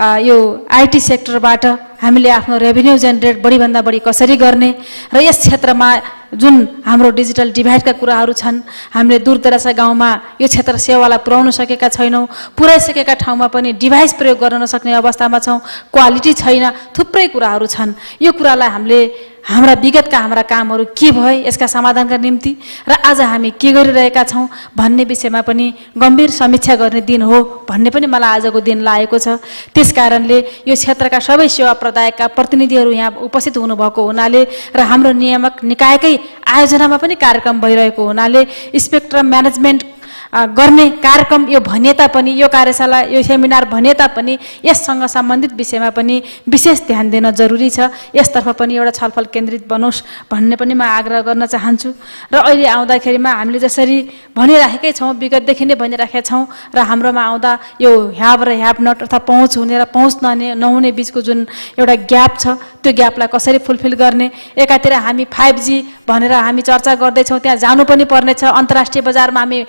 यो आइटी सेक्टरबाट हामीले आफ्नो रेभिन्यू जेनेरेट बढीभन्दा बढी कसरी गर्ने र यस क्षेत्रमा जुन हाम्रो डिजिटल डिभाइडका कुराहरू छन्, हामीले दूरदराजका गाउँमा यो क्षेत्र सेवालाई पुर्याउन सकेका छैनौँ, पुर्याइसकेका ठाउँमा पनि डिभाइस प्रयोग गर्न नसक्ने अवस्थामा छौँ, क्वालिटी छैन, थुप्रै कुराहरू छन्। यो कुरालाई हामीले हाम्रा विगतका हाम्रा कामहरू के भए यसका समाधानका निम्ति र आज हामी के गरिरहेका छौँ भन्ने विषयमा पनि गम्भीर समीक्षा गर्ने दिन हो भन्ने पनि मलाई आजको दिन लागेको छ। त्यसकारणले यो क्षेत्रका सबै सेवा प्रदायकका प्रतिनिधिहरू यहाँ उपस्थित हुनुभएको हुनाले र हाम्रो नियामक निकायकै आयोजनामा पनि कार्यक्रम भइरहेको हुनाले स्पेक्ट्रम म्यानेजमेन्ट गर्ने कार्यक्रम यो भने तापनि, यो कार्यशाला यो सेमिनार भने तापनि यससँग सम्बन्धित विषयमा पनि विशेष ध्यान दिन जरुरी छ। यसतर्फ पनि एउटा छलफल केन्द्रित बनोस् भन्ने पनि म आग्रह गर्न चाहन्छु। र अहिले आउँदाखेरिमा हामीले जसरी भनिराखेकै छौँ, विगतदेखि नै भनिराखेका छौँ र हाम्रोमा आउँदा यो ह्याभ र ह्याभ नट अर्थात् पहुँच हुने र पहुँच नहुने बिचको जुन एउटा ग्याप छ, त्यो ग्यापलाई कसरी फुलफिल गर्ने। एकातिर हामी 5G भनेर हामी चर्चा गर्दैछौँ, त्यहाँ जानु पनि पर्नेछ, अन्तर्राष्ट्रिय बजारमा हामी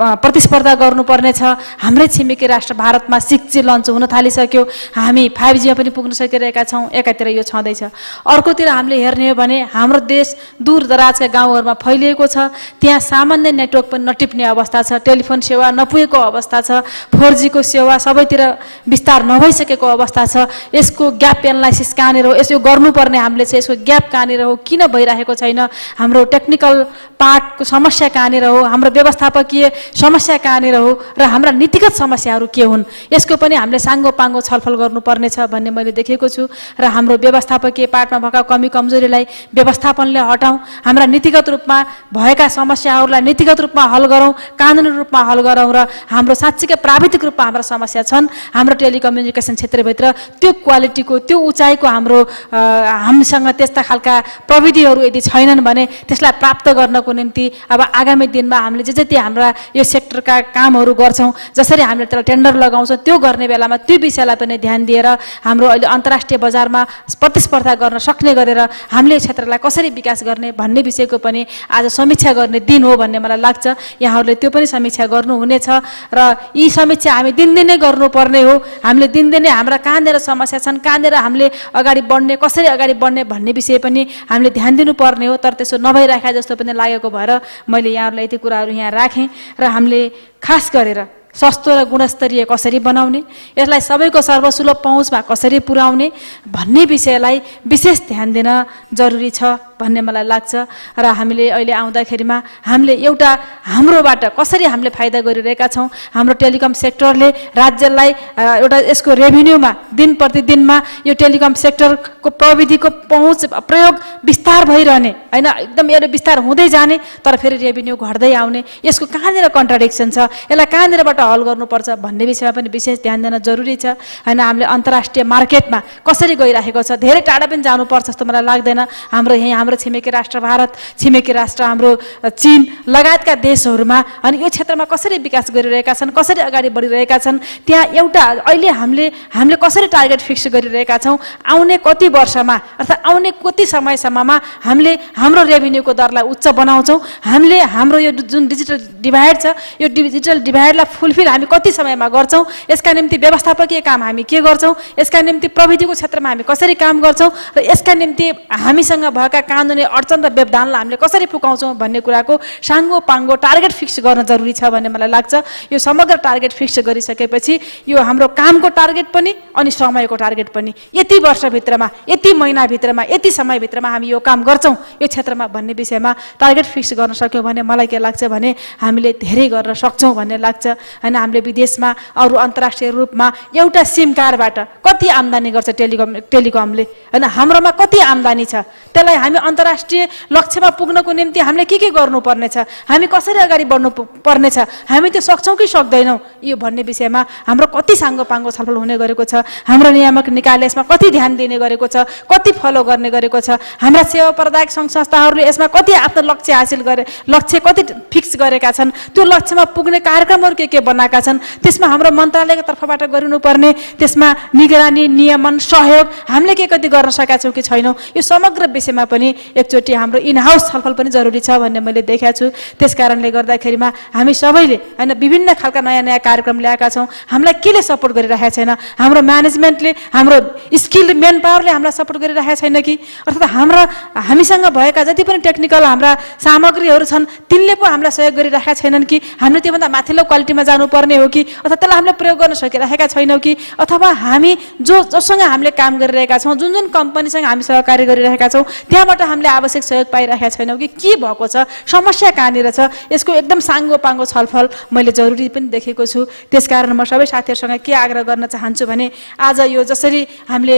प्रतिस्पर्धा गर्नुपर्नेछ। हाम्रै छिमेकी राष्ट्र भारतमा 6G लन्च हुन थालिसक्यो, हामी 5Gमा पनि पुग्न सकिरहेका छौँ। एकातिर यो छँदैछ, अर्कोतिर हामीले हेर्ने हो भने हाम्रो देश दूर दराजका गाउँहरूमा फैलिएको छ, त्यहाँ सामान्य नेटवर्क पनि नटिप्ने अवस्था छ, टेलिफोन सेवा नपुगेको अवस्था छ, 4G को सेवा सबैतिर विस्तार नभइसकेको अवस्था छ। यसको ग्याप एनालाइसिस कहाँनिर हो, यसो गर्नुपर्ने हामीले चाहिँ यसको ग्याप कहाँनिर हो, किन भइरहेको छैन, हाम्रो टेक्निकल पार्टको समस्या कहाँनिर हो, हाम्रो व्यवस्थापकीय समस्या कहाँनिर हो र हाम्रा नीतिगत समस्याहरू के हुन्, यसको पनि हामीले साङ्गो पाङ्गो छलफल गर्नुपर्नेछ भन्ने मैले देखेको छु। र हाम्रो व्यवस्थापकीय पार्टमा भएका कमी कमजोरीलाई व्यवस्थापनले हटाउँ, हाम्रा नीतिगत रूपमा भएका समस्याहरूलाई नीतिगत रूपमा हल गरौँ, कानुनी रूपमा हल गरौँ र हाम्रो साँच्चीकै प्राविधिक रूपमा हाम्रा समस्या छन् हाम्रो टेलिकम्युनिकेसन क्षेत्रभित्र, त्यो क्वालिटीको त्यो उचाइको हामीसँग त्यस्ता खालका प्रविधिहरू यदि छैनन् भने त्यसलाई प्राप्त गर्नको निम्ति अब आगामी दिनमा हामीले जति हाम्रा यो सेक्टरका कामहरू गर्छौँ, जसरी हामीले त्यसलाई टेन्डर लगाउँछौँ, त्यो गर्ने बेलामा त्यो विषयलाई पनि ध्यान दिएर हाम्रो अहिले अन्तर्राष्ट्रिय बजारमा प्रतिस्पर्धा गर्न सक्ने गरेर हामीले यो क्षेत्रलाई कसरी विकास गर्ने भन्ने विषयको पनि आज समीक्षा गर्ने दिन हो भन्ने मलाई लाग्छ। यहाँहरूले त्यो पनि समीक्षा गर्नुहुनेछ र यी समीक्षा हामी दिनदिनै गर्नुपर्ने हो। हामीले दिनदिनै हाम्रा कहाँनिर समस्या छन्, कहाँनिर हामीले अगाडि बढ्ने, कसरी अगाडि बढ्ने भन्ने विषय पनि हामीले ध्यान दिनुपर्ने हो। तर त्यसो नभइराखेको जस्तो पनि लागेको भएर मैले यहाँहरूलाई यति कुराहरू यहाँ राखेँ र हामीले खास गरेर सस्तो र गुणस्तरीय कसरी बनाउने, यसलाई सबैको सर्वसुलभ पहुँचमा कसरी पुर्याउने भन्ने विषयलाई विशेष ध्यान दिन जरुरी छ भन्ने मलाई लाग्छ। र हामीले अहिले आउँदाखेरिमा हामीले एउटा हाम्रोबाट कसरी हामीले फाइदा गरिरहेका छौँ, हाम्रो टेलिकम सेक्टरले राज्यलाई एउटा यसको रेभिन्यूमा दिन प्रतिदिनमा यो टेलिकम सेक्टरको प्रविधिको पहुँच प्रयोग विस्तार भइरहने होइन, एकदम यो विस्तार हुँदै जाने तर फेरि रेभिन्यू घट्दै आउने, यसको कहाँनिर कन्ट्राडिक्सन छ, यसलाई कहाँनिरबाट हल गर्नुपर्छ भन्ने विषयमा पनि विशेष ध्यान दिन जरुरी छ। होइन, हामीले अन्तर्राष्ट्रिय मार्केटमा कसरी गइराखेको छ, धेरै टाढा पनि जानुपर्छ जस्तो मलाई लाग्दैन। हाम्रो हाम्रो छिमेकी राष्ट्र भारत, छिमेकी राष्ट्र हाम्रो चीन लगायतका देशहरूमा अनि यो क्षेत्रमा कसरी विकास गरिरहेका छन्, कसरी अगाडि बढिरहेका छन्, त्यहाँ एउटा अहिले हामीले कसरी टार्गेट फिक्स गरिरहेका छौँ, आउने कति वर्षमा अर्थात् आउने कति समयसम्ममा हामीले हाम्रो रेभिन्यूको दरलाई उच्च बनाउँछौँ, हामीले हाम्रो यो जुन डिजिटल डिभाइड छ यो डिजिटल डिभाइडलाई फुलफिल हामी कति समयमा गर्छौँ, यसका निम्ति व्यवस्थापकीय काम हामी के गर्छौँ, यसका निम्ति प्रविधिको क्षेत्रमा हामी कसरी काम गर्छौँ र यसका निम्ति हामीसँग भएका कानुनी अडचन र व्यवधानलाई हामीले कसरी पुकाउँछौँ भन्ने कुराको साङ्गो पाङ्गो टार्गेट फिक्स गर्न जरुरी छ भन्ने मलाई लाग्छ। यो समग्र टार्गेट फिक्स गरिसकेपछि यो हाम्रो कामको टार्गेट पनि अनि समयको टार्गेट पनि यति वर्षभित्रमा, यति महिनाभित्रमा, यति समयभित्रमा हामी यो काम गर्छौँ यो क्षेत्रमा भन्ने विषयमा टार्गेट फिक्स गर्न सक्यौँ भने मलाई के लाग्छ भने हामीले धेरै गर्न सक्छौँ भन्ने लाग्छ। होइन, हामीले विदेशमा अरू अन्तर्राष्ट्रिय रूपमा एउटा सिम कार्डबाट कति आम्दानी गर्छ टेलिकमले, होइन, हाम्रोमा कति आम्दानी छ, त्यसलाई हामी अन्तर्राष्ट्रिय लक्ष्यमा पुग्नको निम्ति हामीले के गर्नुपर्ने छ, हामी कसरी अगाडि बढ्नु पर्ने छ, हामी त्यो सक्छौँ कि सक्दैनौँ यो भन्ने विषयमा हाम्रो कति साङ्गो पाङ्गो छलफल हुने गरेको छ, हाम्रो नियामक निकायले यसमा कति ध्यान दिने गरेको छ, कति फलो गर्ने गरेको छ, हाम्रा सेवा प्रदायक सङ्घ संस्थाहरूले यसमा कति आफ्नो लक्ष्य हासिल गरे, लक्ष्य कति फिक्स गरेका छन्, त्यो लक्ष्यमा पुग्ने कार्यक्रमहरू के बनाएका छन्, त्यसमा हाम्रो मन्त्रालयको तर्फबाट गरिनुपर्ने त्यसमा निगरानी, नियमन, सहयोग हामीले के कति गर्न सकेका छौँ कि छैनौँ, यो समग्र विषयमा पनि एकचोटि हाम्रो इन हाउस छलफल पनि जरुरी छ भन्ने मैले देखेको छु। त्यस कारणले गर्दाखेरिमा हामी सबैले होइन विभिन्न खालका नयाँ नयाँ कार्यक्रम ल्याएका छौँ। हामीलाई केले सपोर्ट गरिरहेको छैन, हाम्रो म्यानेजमेन्टले, हाम्रो स्किल्ड मेन पावरले हामीलाई सपोर्ट गरिरहेको छैन कि, अर्थात् हामीसँग भएका जति पनि टेक्निकल हाम्रा सामग्रीहरू छन् तिनले पो हामीलाई सहयोग गरिरहेका छैनन् कि, हामीले त्योभन्दा माथिल्लो क्वालिटीमा जानुपर्ने हो कि, अथवा त्यसलाई हामीले प्रयोग गर्न सकिरहेका छैनौँ कि, अथवा हामी जोसँग हामीले काम गरिरहेका छौँ, जुन जुन कम्पनीसँग हामी सहकार्य गरिरहेका छौँ त्यहाँबाट हामीले आवश्यक सहयोग पाइरहेका छैनौँ कि के भएको छ, समस्या कहाँनिर छ, यसको एकदम साङ्गो पाङ्गो छलफल मैले जरुरी पनि देखेको छु। त्यसकारण म सबै साथीहरूसँग के आग्रह गर्न चाहन्छु भने आज यो जसरी हामीले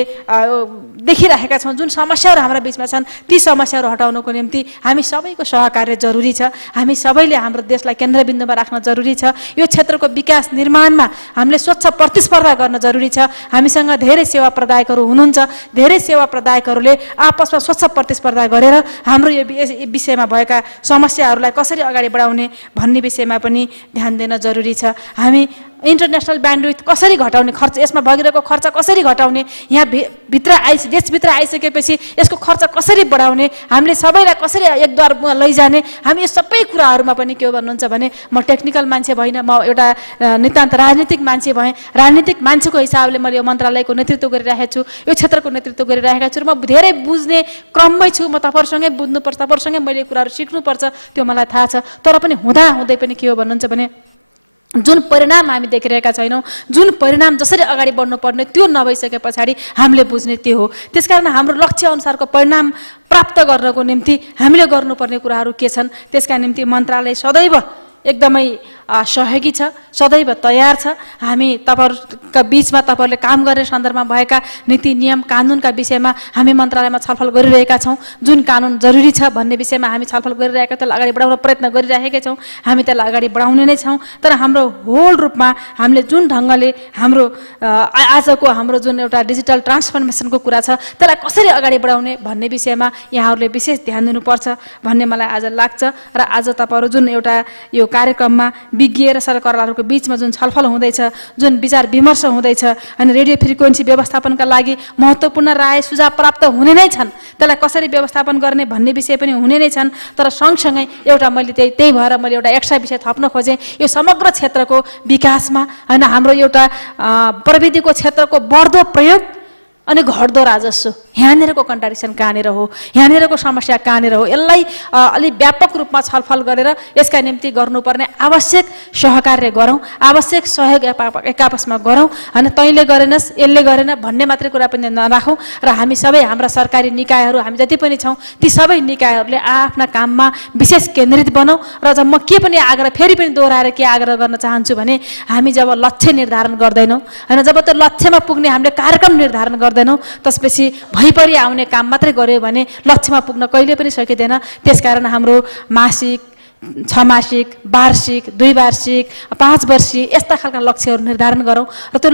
देखिरहेका छौँ जुन समस्याहरू हाम्रा बिचमा छन् ती समस्याहरू हटाउनको निम्ति हामी सबैको सहकार्य जरुरी छ। हामी सबैले हाम्रो देशलाई केन्द्रबिन्दुमा राख्न जरुरी छ। यो क्षेत्रको विकास निर्माणमा हामीले स्वच्छ प्रतिस्पर्धा गर्न जरुरी छ। हामीसँग धेरै सेवा प्रदायकहरू हुनुहुन्छ, धेरै सेवा प्रदायकहरूले आपसमा स्वच्छ प्रतिस्पर्धा गरेर हाम्रो यो विषयमा भएका समस्याहरूलाई कसरी अगाडि बढाउने भन्ने विषयमा पनि ध्यान दिन जरुरी छ। हामी इन्टरनेसनल ब्यान्डविड्थ कसरी घटाउने, खर्च यसमा भइरहेको खर्च कसरी घटाउने, यहाँ देशभित्र आइसकेपछि यसको खर्च कसरी बढाउने, हामीले सबैलाई कसरी एकद्वारमा लैजाने, हामी यो सबै कुराहरूमा पनि के भन्नुहुन्छ भने म टेक्निकल मान्छे भइन, म एउटा नितान्त राजनीतिक मान्छे भएँ। राजनीतिक मान्छेको हिसाबले मैले यो मन्त्रालयको नेतृत्व गरिरहेको छु, यो क्षेत्रको नेतृत्व गरिरहेको छु र म धेरै बुझ्ने क्रममै छु। म तपाईँहरूसँगै बुझ्नुपर्छ, तपाईँहरूसँगै मैले कुराहरू सिक्नुपर्छ, त्यो मलाई थाहा छ। तर पनि हुँदै पनि के हो भन्नुहुन्छ भने जुन परिणाम हामी देखिरहेका छैनौँ, जुन परिणाम जसरी अगाडि बढ्नुपर्ने त्यो नभइसके पछाडि हामीले बुझ्ने त्यो हो। त्यसकारण हाम्रो लक्ष्य अनुसारको परिणाम प्राप्त गर्नको निम्ति हामीले गर्नुपर्ने कुराहरू के छन्, त्यसका निम्ति मन्त्रालय सदैव एकदमै सहयोगी छ, सदैव तयार छ। हामी तपाईँहरूका बिचमा तपाईँहरूले काम गर्ने सन्दर्भमा भएका नीति नियम कानुनका विषयमा हामी मन्त्रालयमा छलफल गरिरहेका छौँ। जुन कानुन जरुरी छ भन्ने विषयमा हामी छलफल गरिरहेका, त्यसलाई अगाडि बढाउन प्रयत्न गरिरहेका छौँ। हामी त्यसलाई अगाडि बढाउने नै छौँ। तर हाम्रो होल रूपमा हामीले जुन ढङ्गले हाम्रो आजको हाम्रो जुन एउटा डिजिटल ट्रान्सफर्मेसनको कुरा छ त्यसलाई कसरी अगाडि बढाउने भन्ने विषयमा यहाँहरूले विशेष ध्यान दिनुपर्छ भन्ने मलाई आज लाग्छ। र आज तपाईँहरू जुन एउटा यो कार्यक्रममा विज्ञ र सरकारहरूको बिचमा जुन छलफल हुँदैछ, जुन विचार विमर्श हुँदैछ अनि रेडियो फ्रिक्वेन्सी व्यवस्थापनका लागि महत्त्वपूर्ण राय सुझाव प्राप्त हुने नै छन्, त्यसलाई कसरी व्यवस्थापन गर्ने भन्ने विषय पनि हुने नै छन्। तर सँगसँगै एउटा मैले त्यही भएर मैले एउटा एक्स्ट्रा विषय थप्न खोजेँ, यो समग्र क्षेत्रको विकासमा होइन हाम्रो एउटा प्रविधिको क्षेत्रको बढ्दो प्रयोग अनि घट्दो राजस्व, यहाँनिरको कन्ट्राडिक्सन कहाँनिर हो, यहाँनिरको समस्या कहाँनिर हो, यसलाई अलिक व्यापक रूपमा छलफल गरेर यसका निम्ति गर्नुपर्ने आवश्यक सहकार्य गरौँ, आवश्यक सहयोग एक आपसमा गरौँ। होइन तैँले गरेनस् यसले गरेन भन्ने मात्रै कुरा पनि नराखौँ। र हामी सबै हाम्रा सरकारी निकायहरू हामी जति पनि छौँ ती सबै निकायहरूले आफ्ना काममा विशेष केन्द्रित बनाऊ। र जब म के पनि फेरि पनि दोहोऱ्याएर के आग्रह गर्न चाहन्छु भने हामी जब लक्ष्य निर्धारण गर्दैनौँ, होइन जब त्यो लक्ष्यमा पुग्ने हामीले कार्यक्रम निर्धारण गर्दैनौँ, त्यसपछि भइपरि आउने काम मात्रै गऱ्यो भने लक्ष्यमा पुग्न कहिले पनि सकिँदैन। त्यसकारण हाम्रो मासिक, 6 मासिक, वार्षिक, 2 वार्षिक, 5 वर्षीय यस्ता खालका लक्ष्यहरू निर्धारण गरौँ र त्यो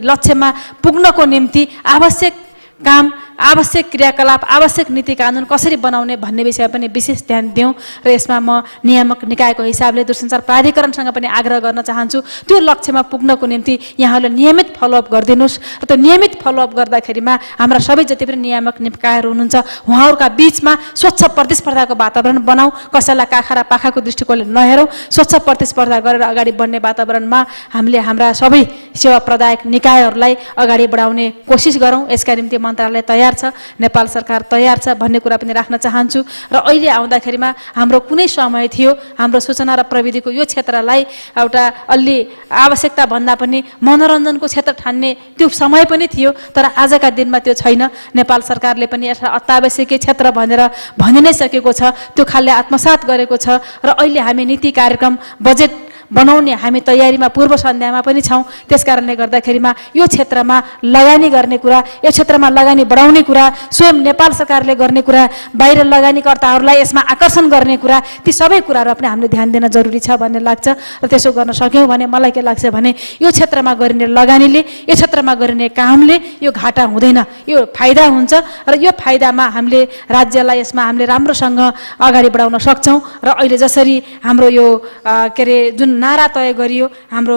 लक्ष्यमा पुग्नको निम्ति आवश्यक काम आवश्यक क्रियाकलाप आवश्यक नीति कानुन कसरी बनाउने भन्ने विषय पनि विशेष ध्यान दिउँ र यसमा म नियामक निकायको हिसाबले दूरसञ्चार प्राधिकरणसँग पनि आग्रह गर्न चाहन्छु त्यो लक्ष्यमा पुग्नको निम्ति यहाँहरूले नियमित फलोअप गरिदिनुहोस् र त्यो नियमित फलोअप गर्दाखेरिमा हाम्रा सबै जति पनि नियामक निकायहरू हुनुहुन्छ उहाँहरूका बीचमा स्वच्छ प्रतिस्पर्धाको वातावरण बनाऊ कसैलाई काखा र पाखाको दृष्टिकोणले नहेरौँ स्वच्छ प्रतिस्पर्धा गरेर अगाडि बढ्ने वातावरणमा हामीले हाम्रा सबै सेवा प्रदायक निकायहरूलाई अगाडि बढाउने कोसिस गरौँ यसका निम्ति मन्त्रालय तयार छ नेपाल सरकार तयार छ भन्ने कुरा पनि राख्न चाहन्छु र अहिले आउँदाखेरिमा हाम्रो कुनै समय थियो हाम्रो सूचना र प्रविधिको यो क्षेत्रलाई एउटा अलि आवश्यकता भन्दा पनि मनोरञ्जनको क्षेत्र ठान्ने त्यो समय पनि थियो तर आजका दिनमा त्यो छैन नेपाल सरकारले पनि यसलाई अत्यावश्यकीय क्षेत्र भनेर भनि नै सकेको छ त्यो खालले आत्मसात गरेको छ र अहिले हामी नीति कार्यक्रम बजेट बनाउने हामी तयारीमा पूर्व सन्ध्यामा पनि छौँ त्यसकारणले गर्दाखेरिमा यो क्षेत्रमा लगानी गर्ने कुरा यो क्षेत्रमा लगानी बढाउने कुरा स्वयं नेपाल सरकारले गर्ने कुरा बाहिर लगानीकर्ताहरूलाई यसमा आकर्षण गर्ने कुरा ती सबै कुराहरू पनि हामीले ध्यान दिन जरुरी छ भन्ने लाग्छ र त्यसो गर्न सक्यौँ भने मलाई के लाग्छ भने यो क्षेत्रमा गरिने लगानीले यो क्षेत्रमा गरिने कामले यो घाटा हुँदैन यो फाइदा हुन्छ र यो फाइदामा हामीले राज्यलाई यसमा हामीले राम्रोसँग अगाडि बढाउन सक्छौँ र अहिले जसरी हाम्रो यो के अरे जुन नारा तय गरियो हाम्रो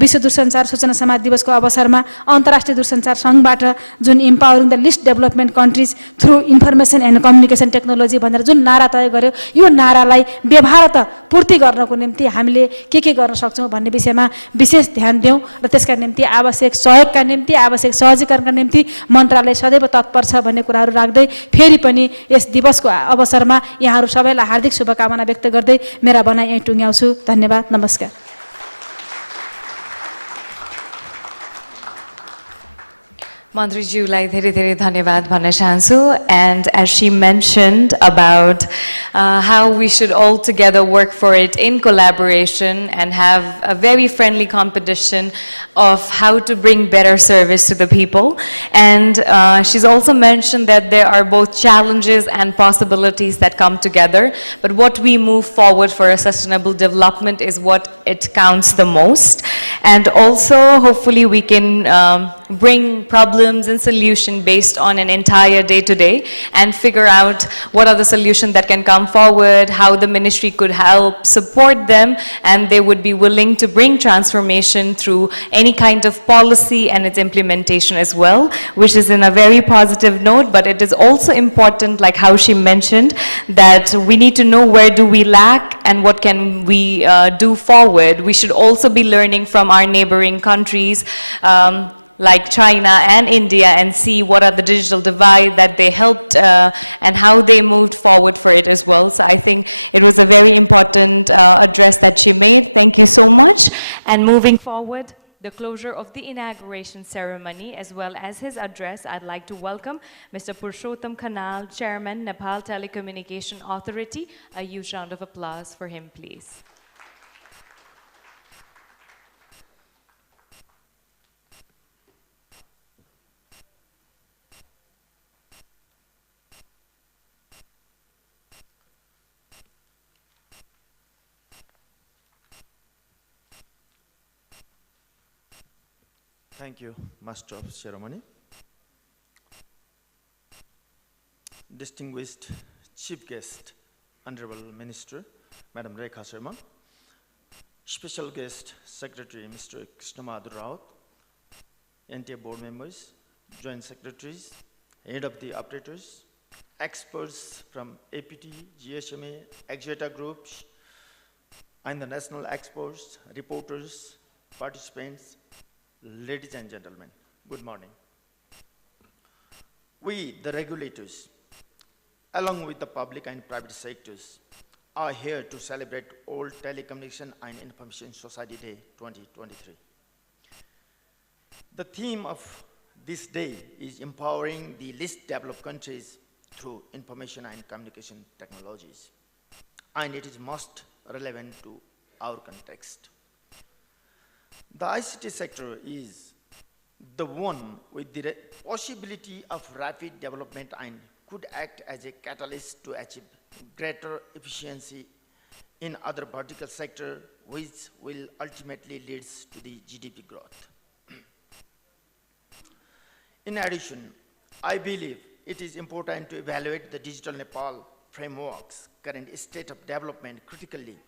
विश्व दूरसञ्चार सूचना समाज दिवसको अवसरमा अन्तर्राष्ट्रिय दूरसञ्चार सङ्घबाट जुन empowering the least development countries through information and communication technology भनेर जुन नारा तय गर्यो यो नारालाई व्यवहारत पूर्ति गर्नको निम्ति हामीले के गर्न सक्छौँ भन्ने विषयमा विशेष ध्यान दिउँ र त्यसका निम्ति आवश्यक सहयोगका निम्ति आवश्यक सहजीकरणका निम्ति मन्त्रालय सदैव तत्पर छ भन्ने कुराहरू राख्दै फेरि पनि यस दिवसको अवसरमा यहाँहरू सबैलाई हार्दिक शुभकामना व्यक्त गर्दै मेरा भनाइ यहीँ टुङ्ग्याउँछु धन्यवाद नमस्कार मन्त्रीज्यूलाई धेरै धेरै धन्यवाद भन्न चाहन्छु and as she mentioned about how we should all together work for it in collaboration and have a very friendly competition of how to bring better service to the people and she's also mentioned that there are both challenges and possibilities that come together but what we move forward for a sustainable development is what it counts the most and also hopefully we can bring problems and solution based on an entire day-to-day and figure out what are the solutions that can come forward, how the ministry could help support them and they would be willing to bring transformation through any kind of policy and its implementation as well, which is in a very positive note, but it is also important, like how she mentioned, that we need to know where do we lack and what can we do forward. We should also be learning from our neighboring countries, like China and India and see what are the digital divide that they helped and how they moved forward for it as well. So I think it was a very important address that she made. Thank you so much. And moving forward, the closure of the inauguration ceremony as well as his address, I'd like to welcome Mr. Purushottam Khanal, Chairman, Nepal Telecommunications Authority. A huge round of applause for him, please. Thank you, Master of Ceremony. Distinguished Chief Guest, Honorable Minister, Madam Rekha Sharma, Special Guest Secretary, Mr. Krishna Rawat, NTA Board Members, Joint Secretaries, Head of the Operators, experts from APT, GSMA, Exeta Groups, and the national experts, reporters, participants, ladies and gentlemen, good morning. We, the regulators, along with the public and private sectors, are here to celebrate World Telecommunication and Information Society Day 2023. The theme of this day is empowering the least developed countries through information and communication technologies, and it is most relevant to our context. The ICT sector is the one with the possibility of rapid development and could act as a catalyst to achieve greater efficiency in other vertical sectors, which will ultimately lead to the GDP growth. In addition, I believe it is important to evaluate the Digital Nepal framework's current state of development critically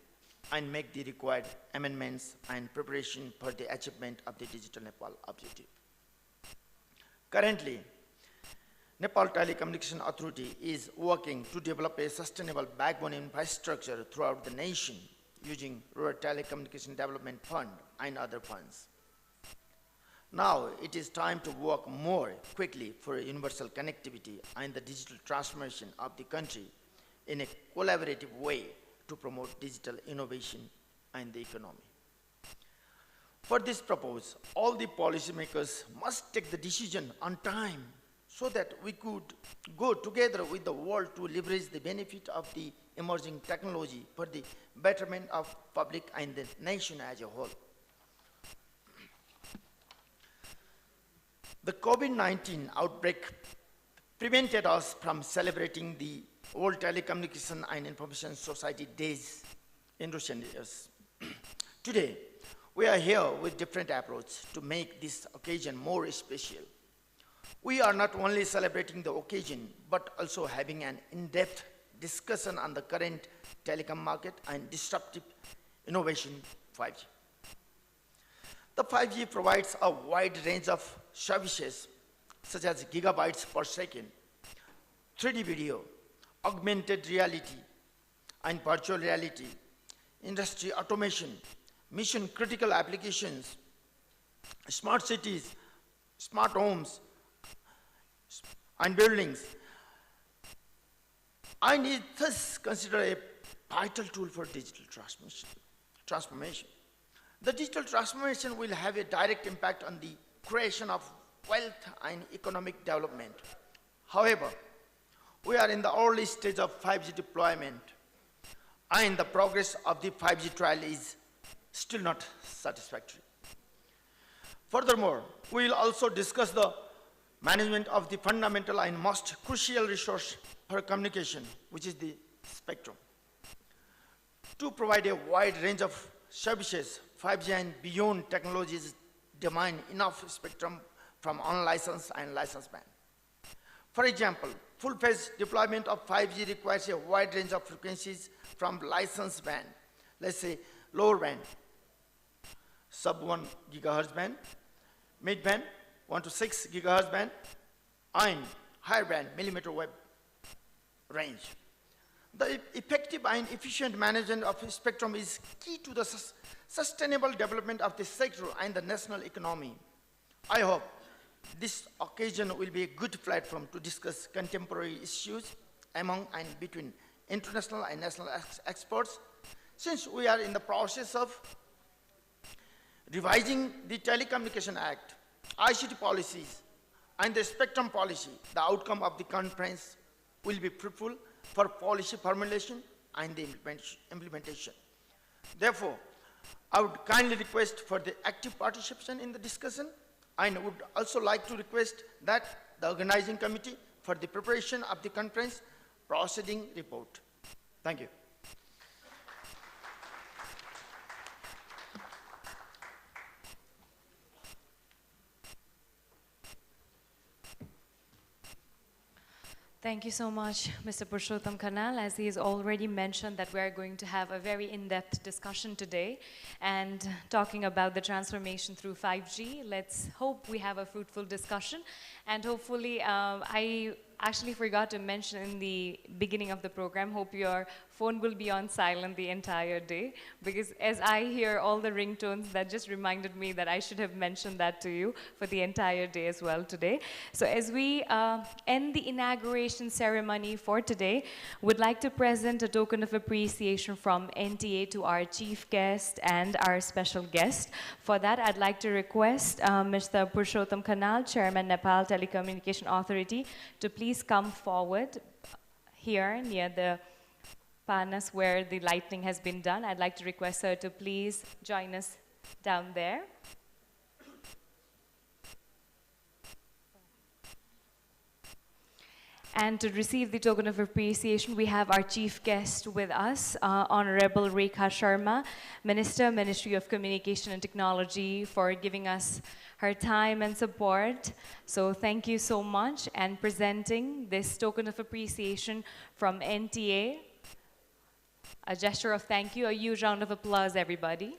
and make the required amendments and preparation for the achievement of the Digital Nepal objective. Currently, Nepal Telecommunications Authority is working to develop a sustainable backbone infrastructure throughout the nation using Rural Telecommunication Development Fund and other funds. Now it is time to work more quickly for universal connectivity and the digital transformation of the country in a collaborative way to promote digital innovation and the economy. For this purpose, all the policymakers must take the decision on time so that we could go together with the world to leverage the benefit of the emerging technology for the betterment of public and the nation as a whole. The COVID-19 outbreak prevented us from celebrating the World Telecommunication and Information Society Days in recent years. Today, we are here with different approach to make this occasion more special. We are not only celebrating the occasion, but also having an in-depth discussion on the current telecom market and disruptive innovation 5G. The 5G provides a wide range of services such as gigabytes per second, 3D video, augmented reality and virtual reality, industry automation, mission critical applications, smart cities, smart homes and buildings, and is thus considered a vital tool for digital transformation. The digital transformation will have a direct impact on the creation of wealth and economic development. However, we are in the early stage of 5G deployment, and the progress of the 5G trial is still not satisfactory. Furthermore, we will also discuss the management of the fundamental and most crucial resource for communication, which is the spectrum. To provide a wide range of services, 5G and beyond technologies demand enough spectrum from unlicensed and licensed band. For example, full-phase deployment of 5G requires a wide range of frequencies from licensed band, let's say lower band, sub 1 gigahertz band, mid band, 1 to 6 gigahertz band, and higher band, millimeter wave range. The effective and efficient management of spectrum is key to the sustainable development of the sector and the national economy. I hope this occasion will be a good platform to discuss contemporary issues among and between international and national experts, since we are in the process of revising the Telecommunication Act, ICT policies, and the spectrum policy. The outcome of the conference will be fruitful for policy formulation and the implementation. Therefore, I would kindly request for the active participation in the discussion, and would also like to request that the organizing committee for the preparation of the conference proceeding report. Thank you. Thank you so much, Mr. Purushottam Khanal. As he has already mentioned that we are going to have a very in-depth discussion today and talking about the transformation through 5G. Let's hope we have a fruitful discussion, and hopefully I actually forgot to mention in the beginning of the program, hope your phone will be on silent the entire day, because as I hear all the ringtones, that just reminded me that I should have mentioned that to you for the entire day as well today. So as we end the inauguration ceremony for today, would like to present a token of appreciation from NTA to our chief guest and our special guest. For that, I'd like to request Mr. Purushottam Khanal, Chairman, Nepal Telecommunication Authority, to please come forward here near the panas where the lighting has been done. I'd like to request her to please join us down there. And to receive the token of appreciation, we have our chief guest with us, Honorable Rekha Sharma, Minister, Ministry of Communication and Technology, for giving us her time and support. So thank you so much. And presenting this token of appreciation from NTA, a gesture of thank you, a huge round of applause, everybody.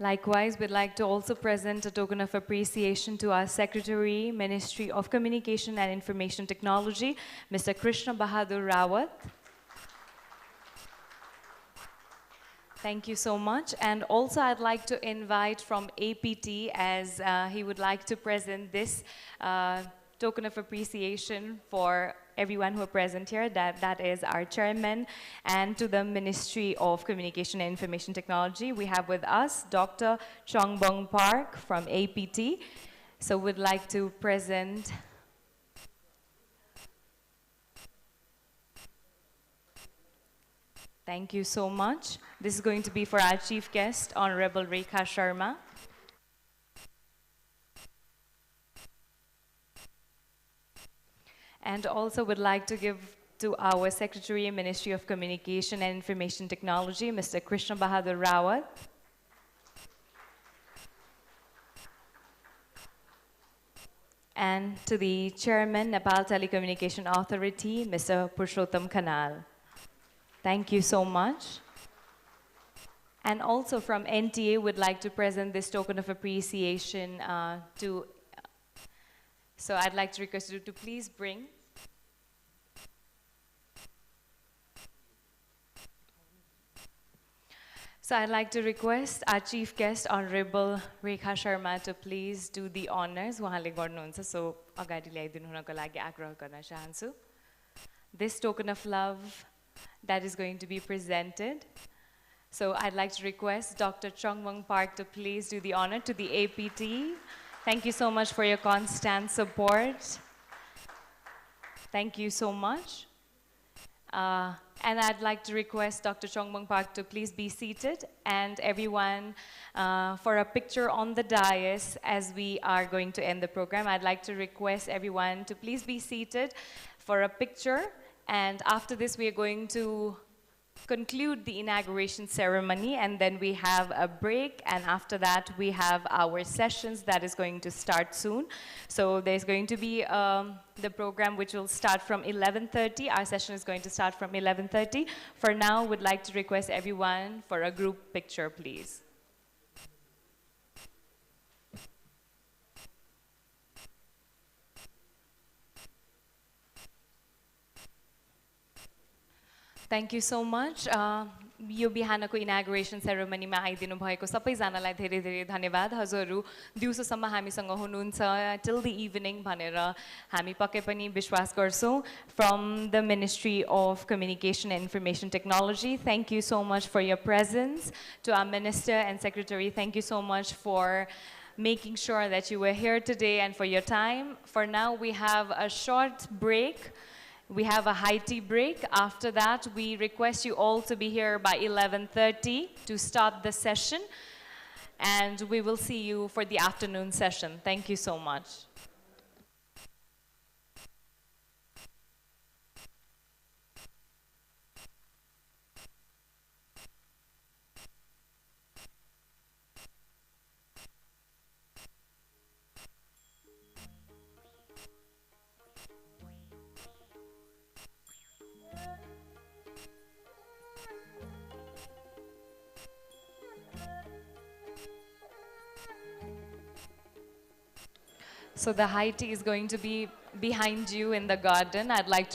Likewise, we'd like to also present a token of appreciation to our Secretary, Ministry of Communication and Information Technology, Mr. Krishna Bahadur Rawat. Thank you so much. And also I'd like to invite from APT, as he would like to present this token of appreciation for everyone who are present here, that is our chairman, and to the Ministry of Communication and Information Technology. We have with us Dr. Chongbong Park from APT. So we'd like to present Thank you so much. This is going to be for our chief guest, Honorable Rekha Sharma. And also would like to give to our Secretary, Ministry of Communication and Information Technology, Mr. Krishna Bahadur Rawat. And to the Chairman, Nepal Telecommunication Authority, Mr. Purushottam Khanal. Thank you so much. And also from NTA would like to present this token of appreciation so I'd like to request you to please bring. So I'd like to request our chief guest, Honorable Rekha Sharma, to please do the honors. उहाँले गर्नुहुन्छ, so अगाडि ल्याइदिनु हुनको लागि आग्रह गर्न चाहन्छु. This token of love that is going to be presented. So I'd like to request Dr. Chongbong Park to please do the honor to the APT. Thank you so much for your constant support. Thank you so much. And I'd like to request Dr. Chongbong Park to please be seated, and everyone for a picture on the dais as we are going to end the program. I'd like to request everyone to please be seated for a picture. And after this, we are going to conclude the inauguration ceremony, and then we have a break, and after that we have our sessions that is going to start soon. So there's going to be the program which will start from 11:30. Our session is going to start from 11:30. For now, would like to request everyone for a group picture, please. Thank you so much. यो बिहानको inauguration सेरेमनीमा आइदिनु भएको सबैजनालाई धेरै धेरै धन्यवाद. हजुरहरू दिउँसोसम्म हामीसँग हुनुहुन्छ till the evening भनेर हामी पक्कै पनि विश्वास गर्छौं. From the Ministry of Communication and Information Technology, thank you so much for your presence. To our Minister and Secretary, thank you so much for making sure that you were here today and for your time. For now, we have a short break. We have a high tea break. After that, we request you all to be here by 11:30 to start the session. And we will see you for the afternoon session. Thank you so much. So the high tea is going to be behind you in the garden. I'd like to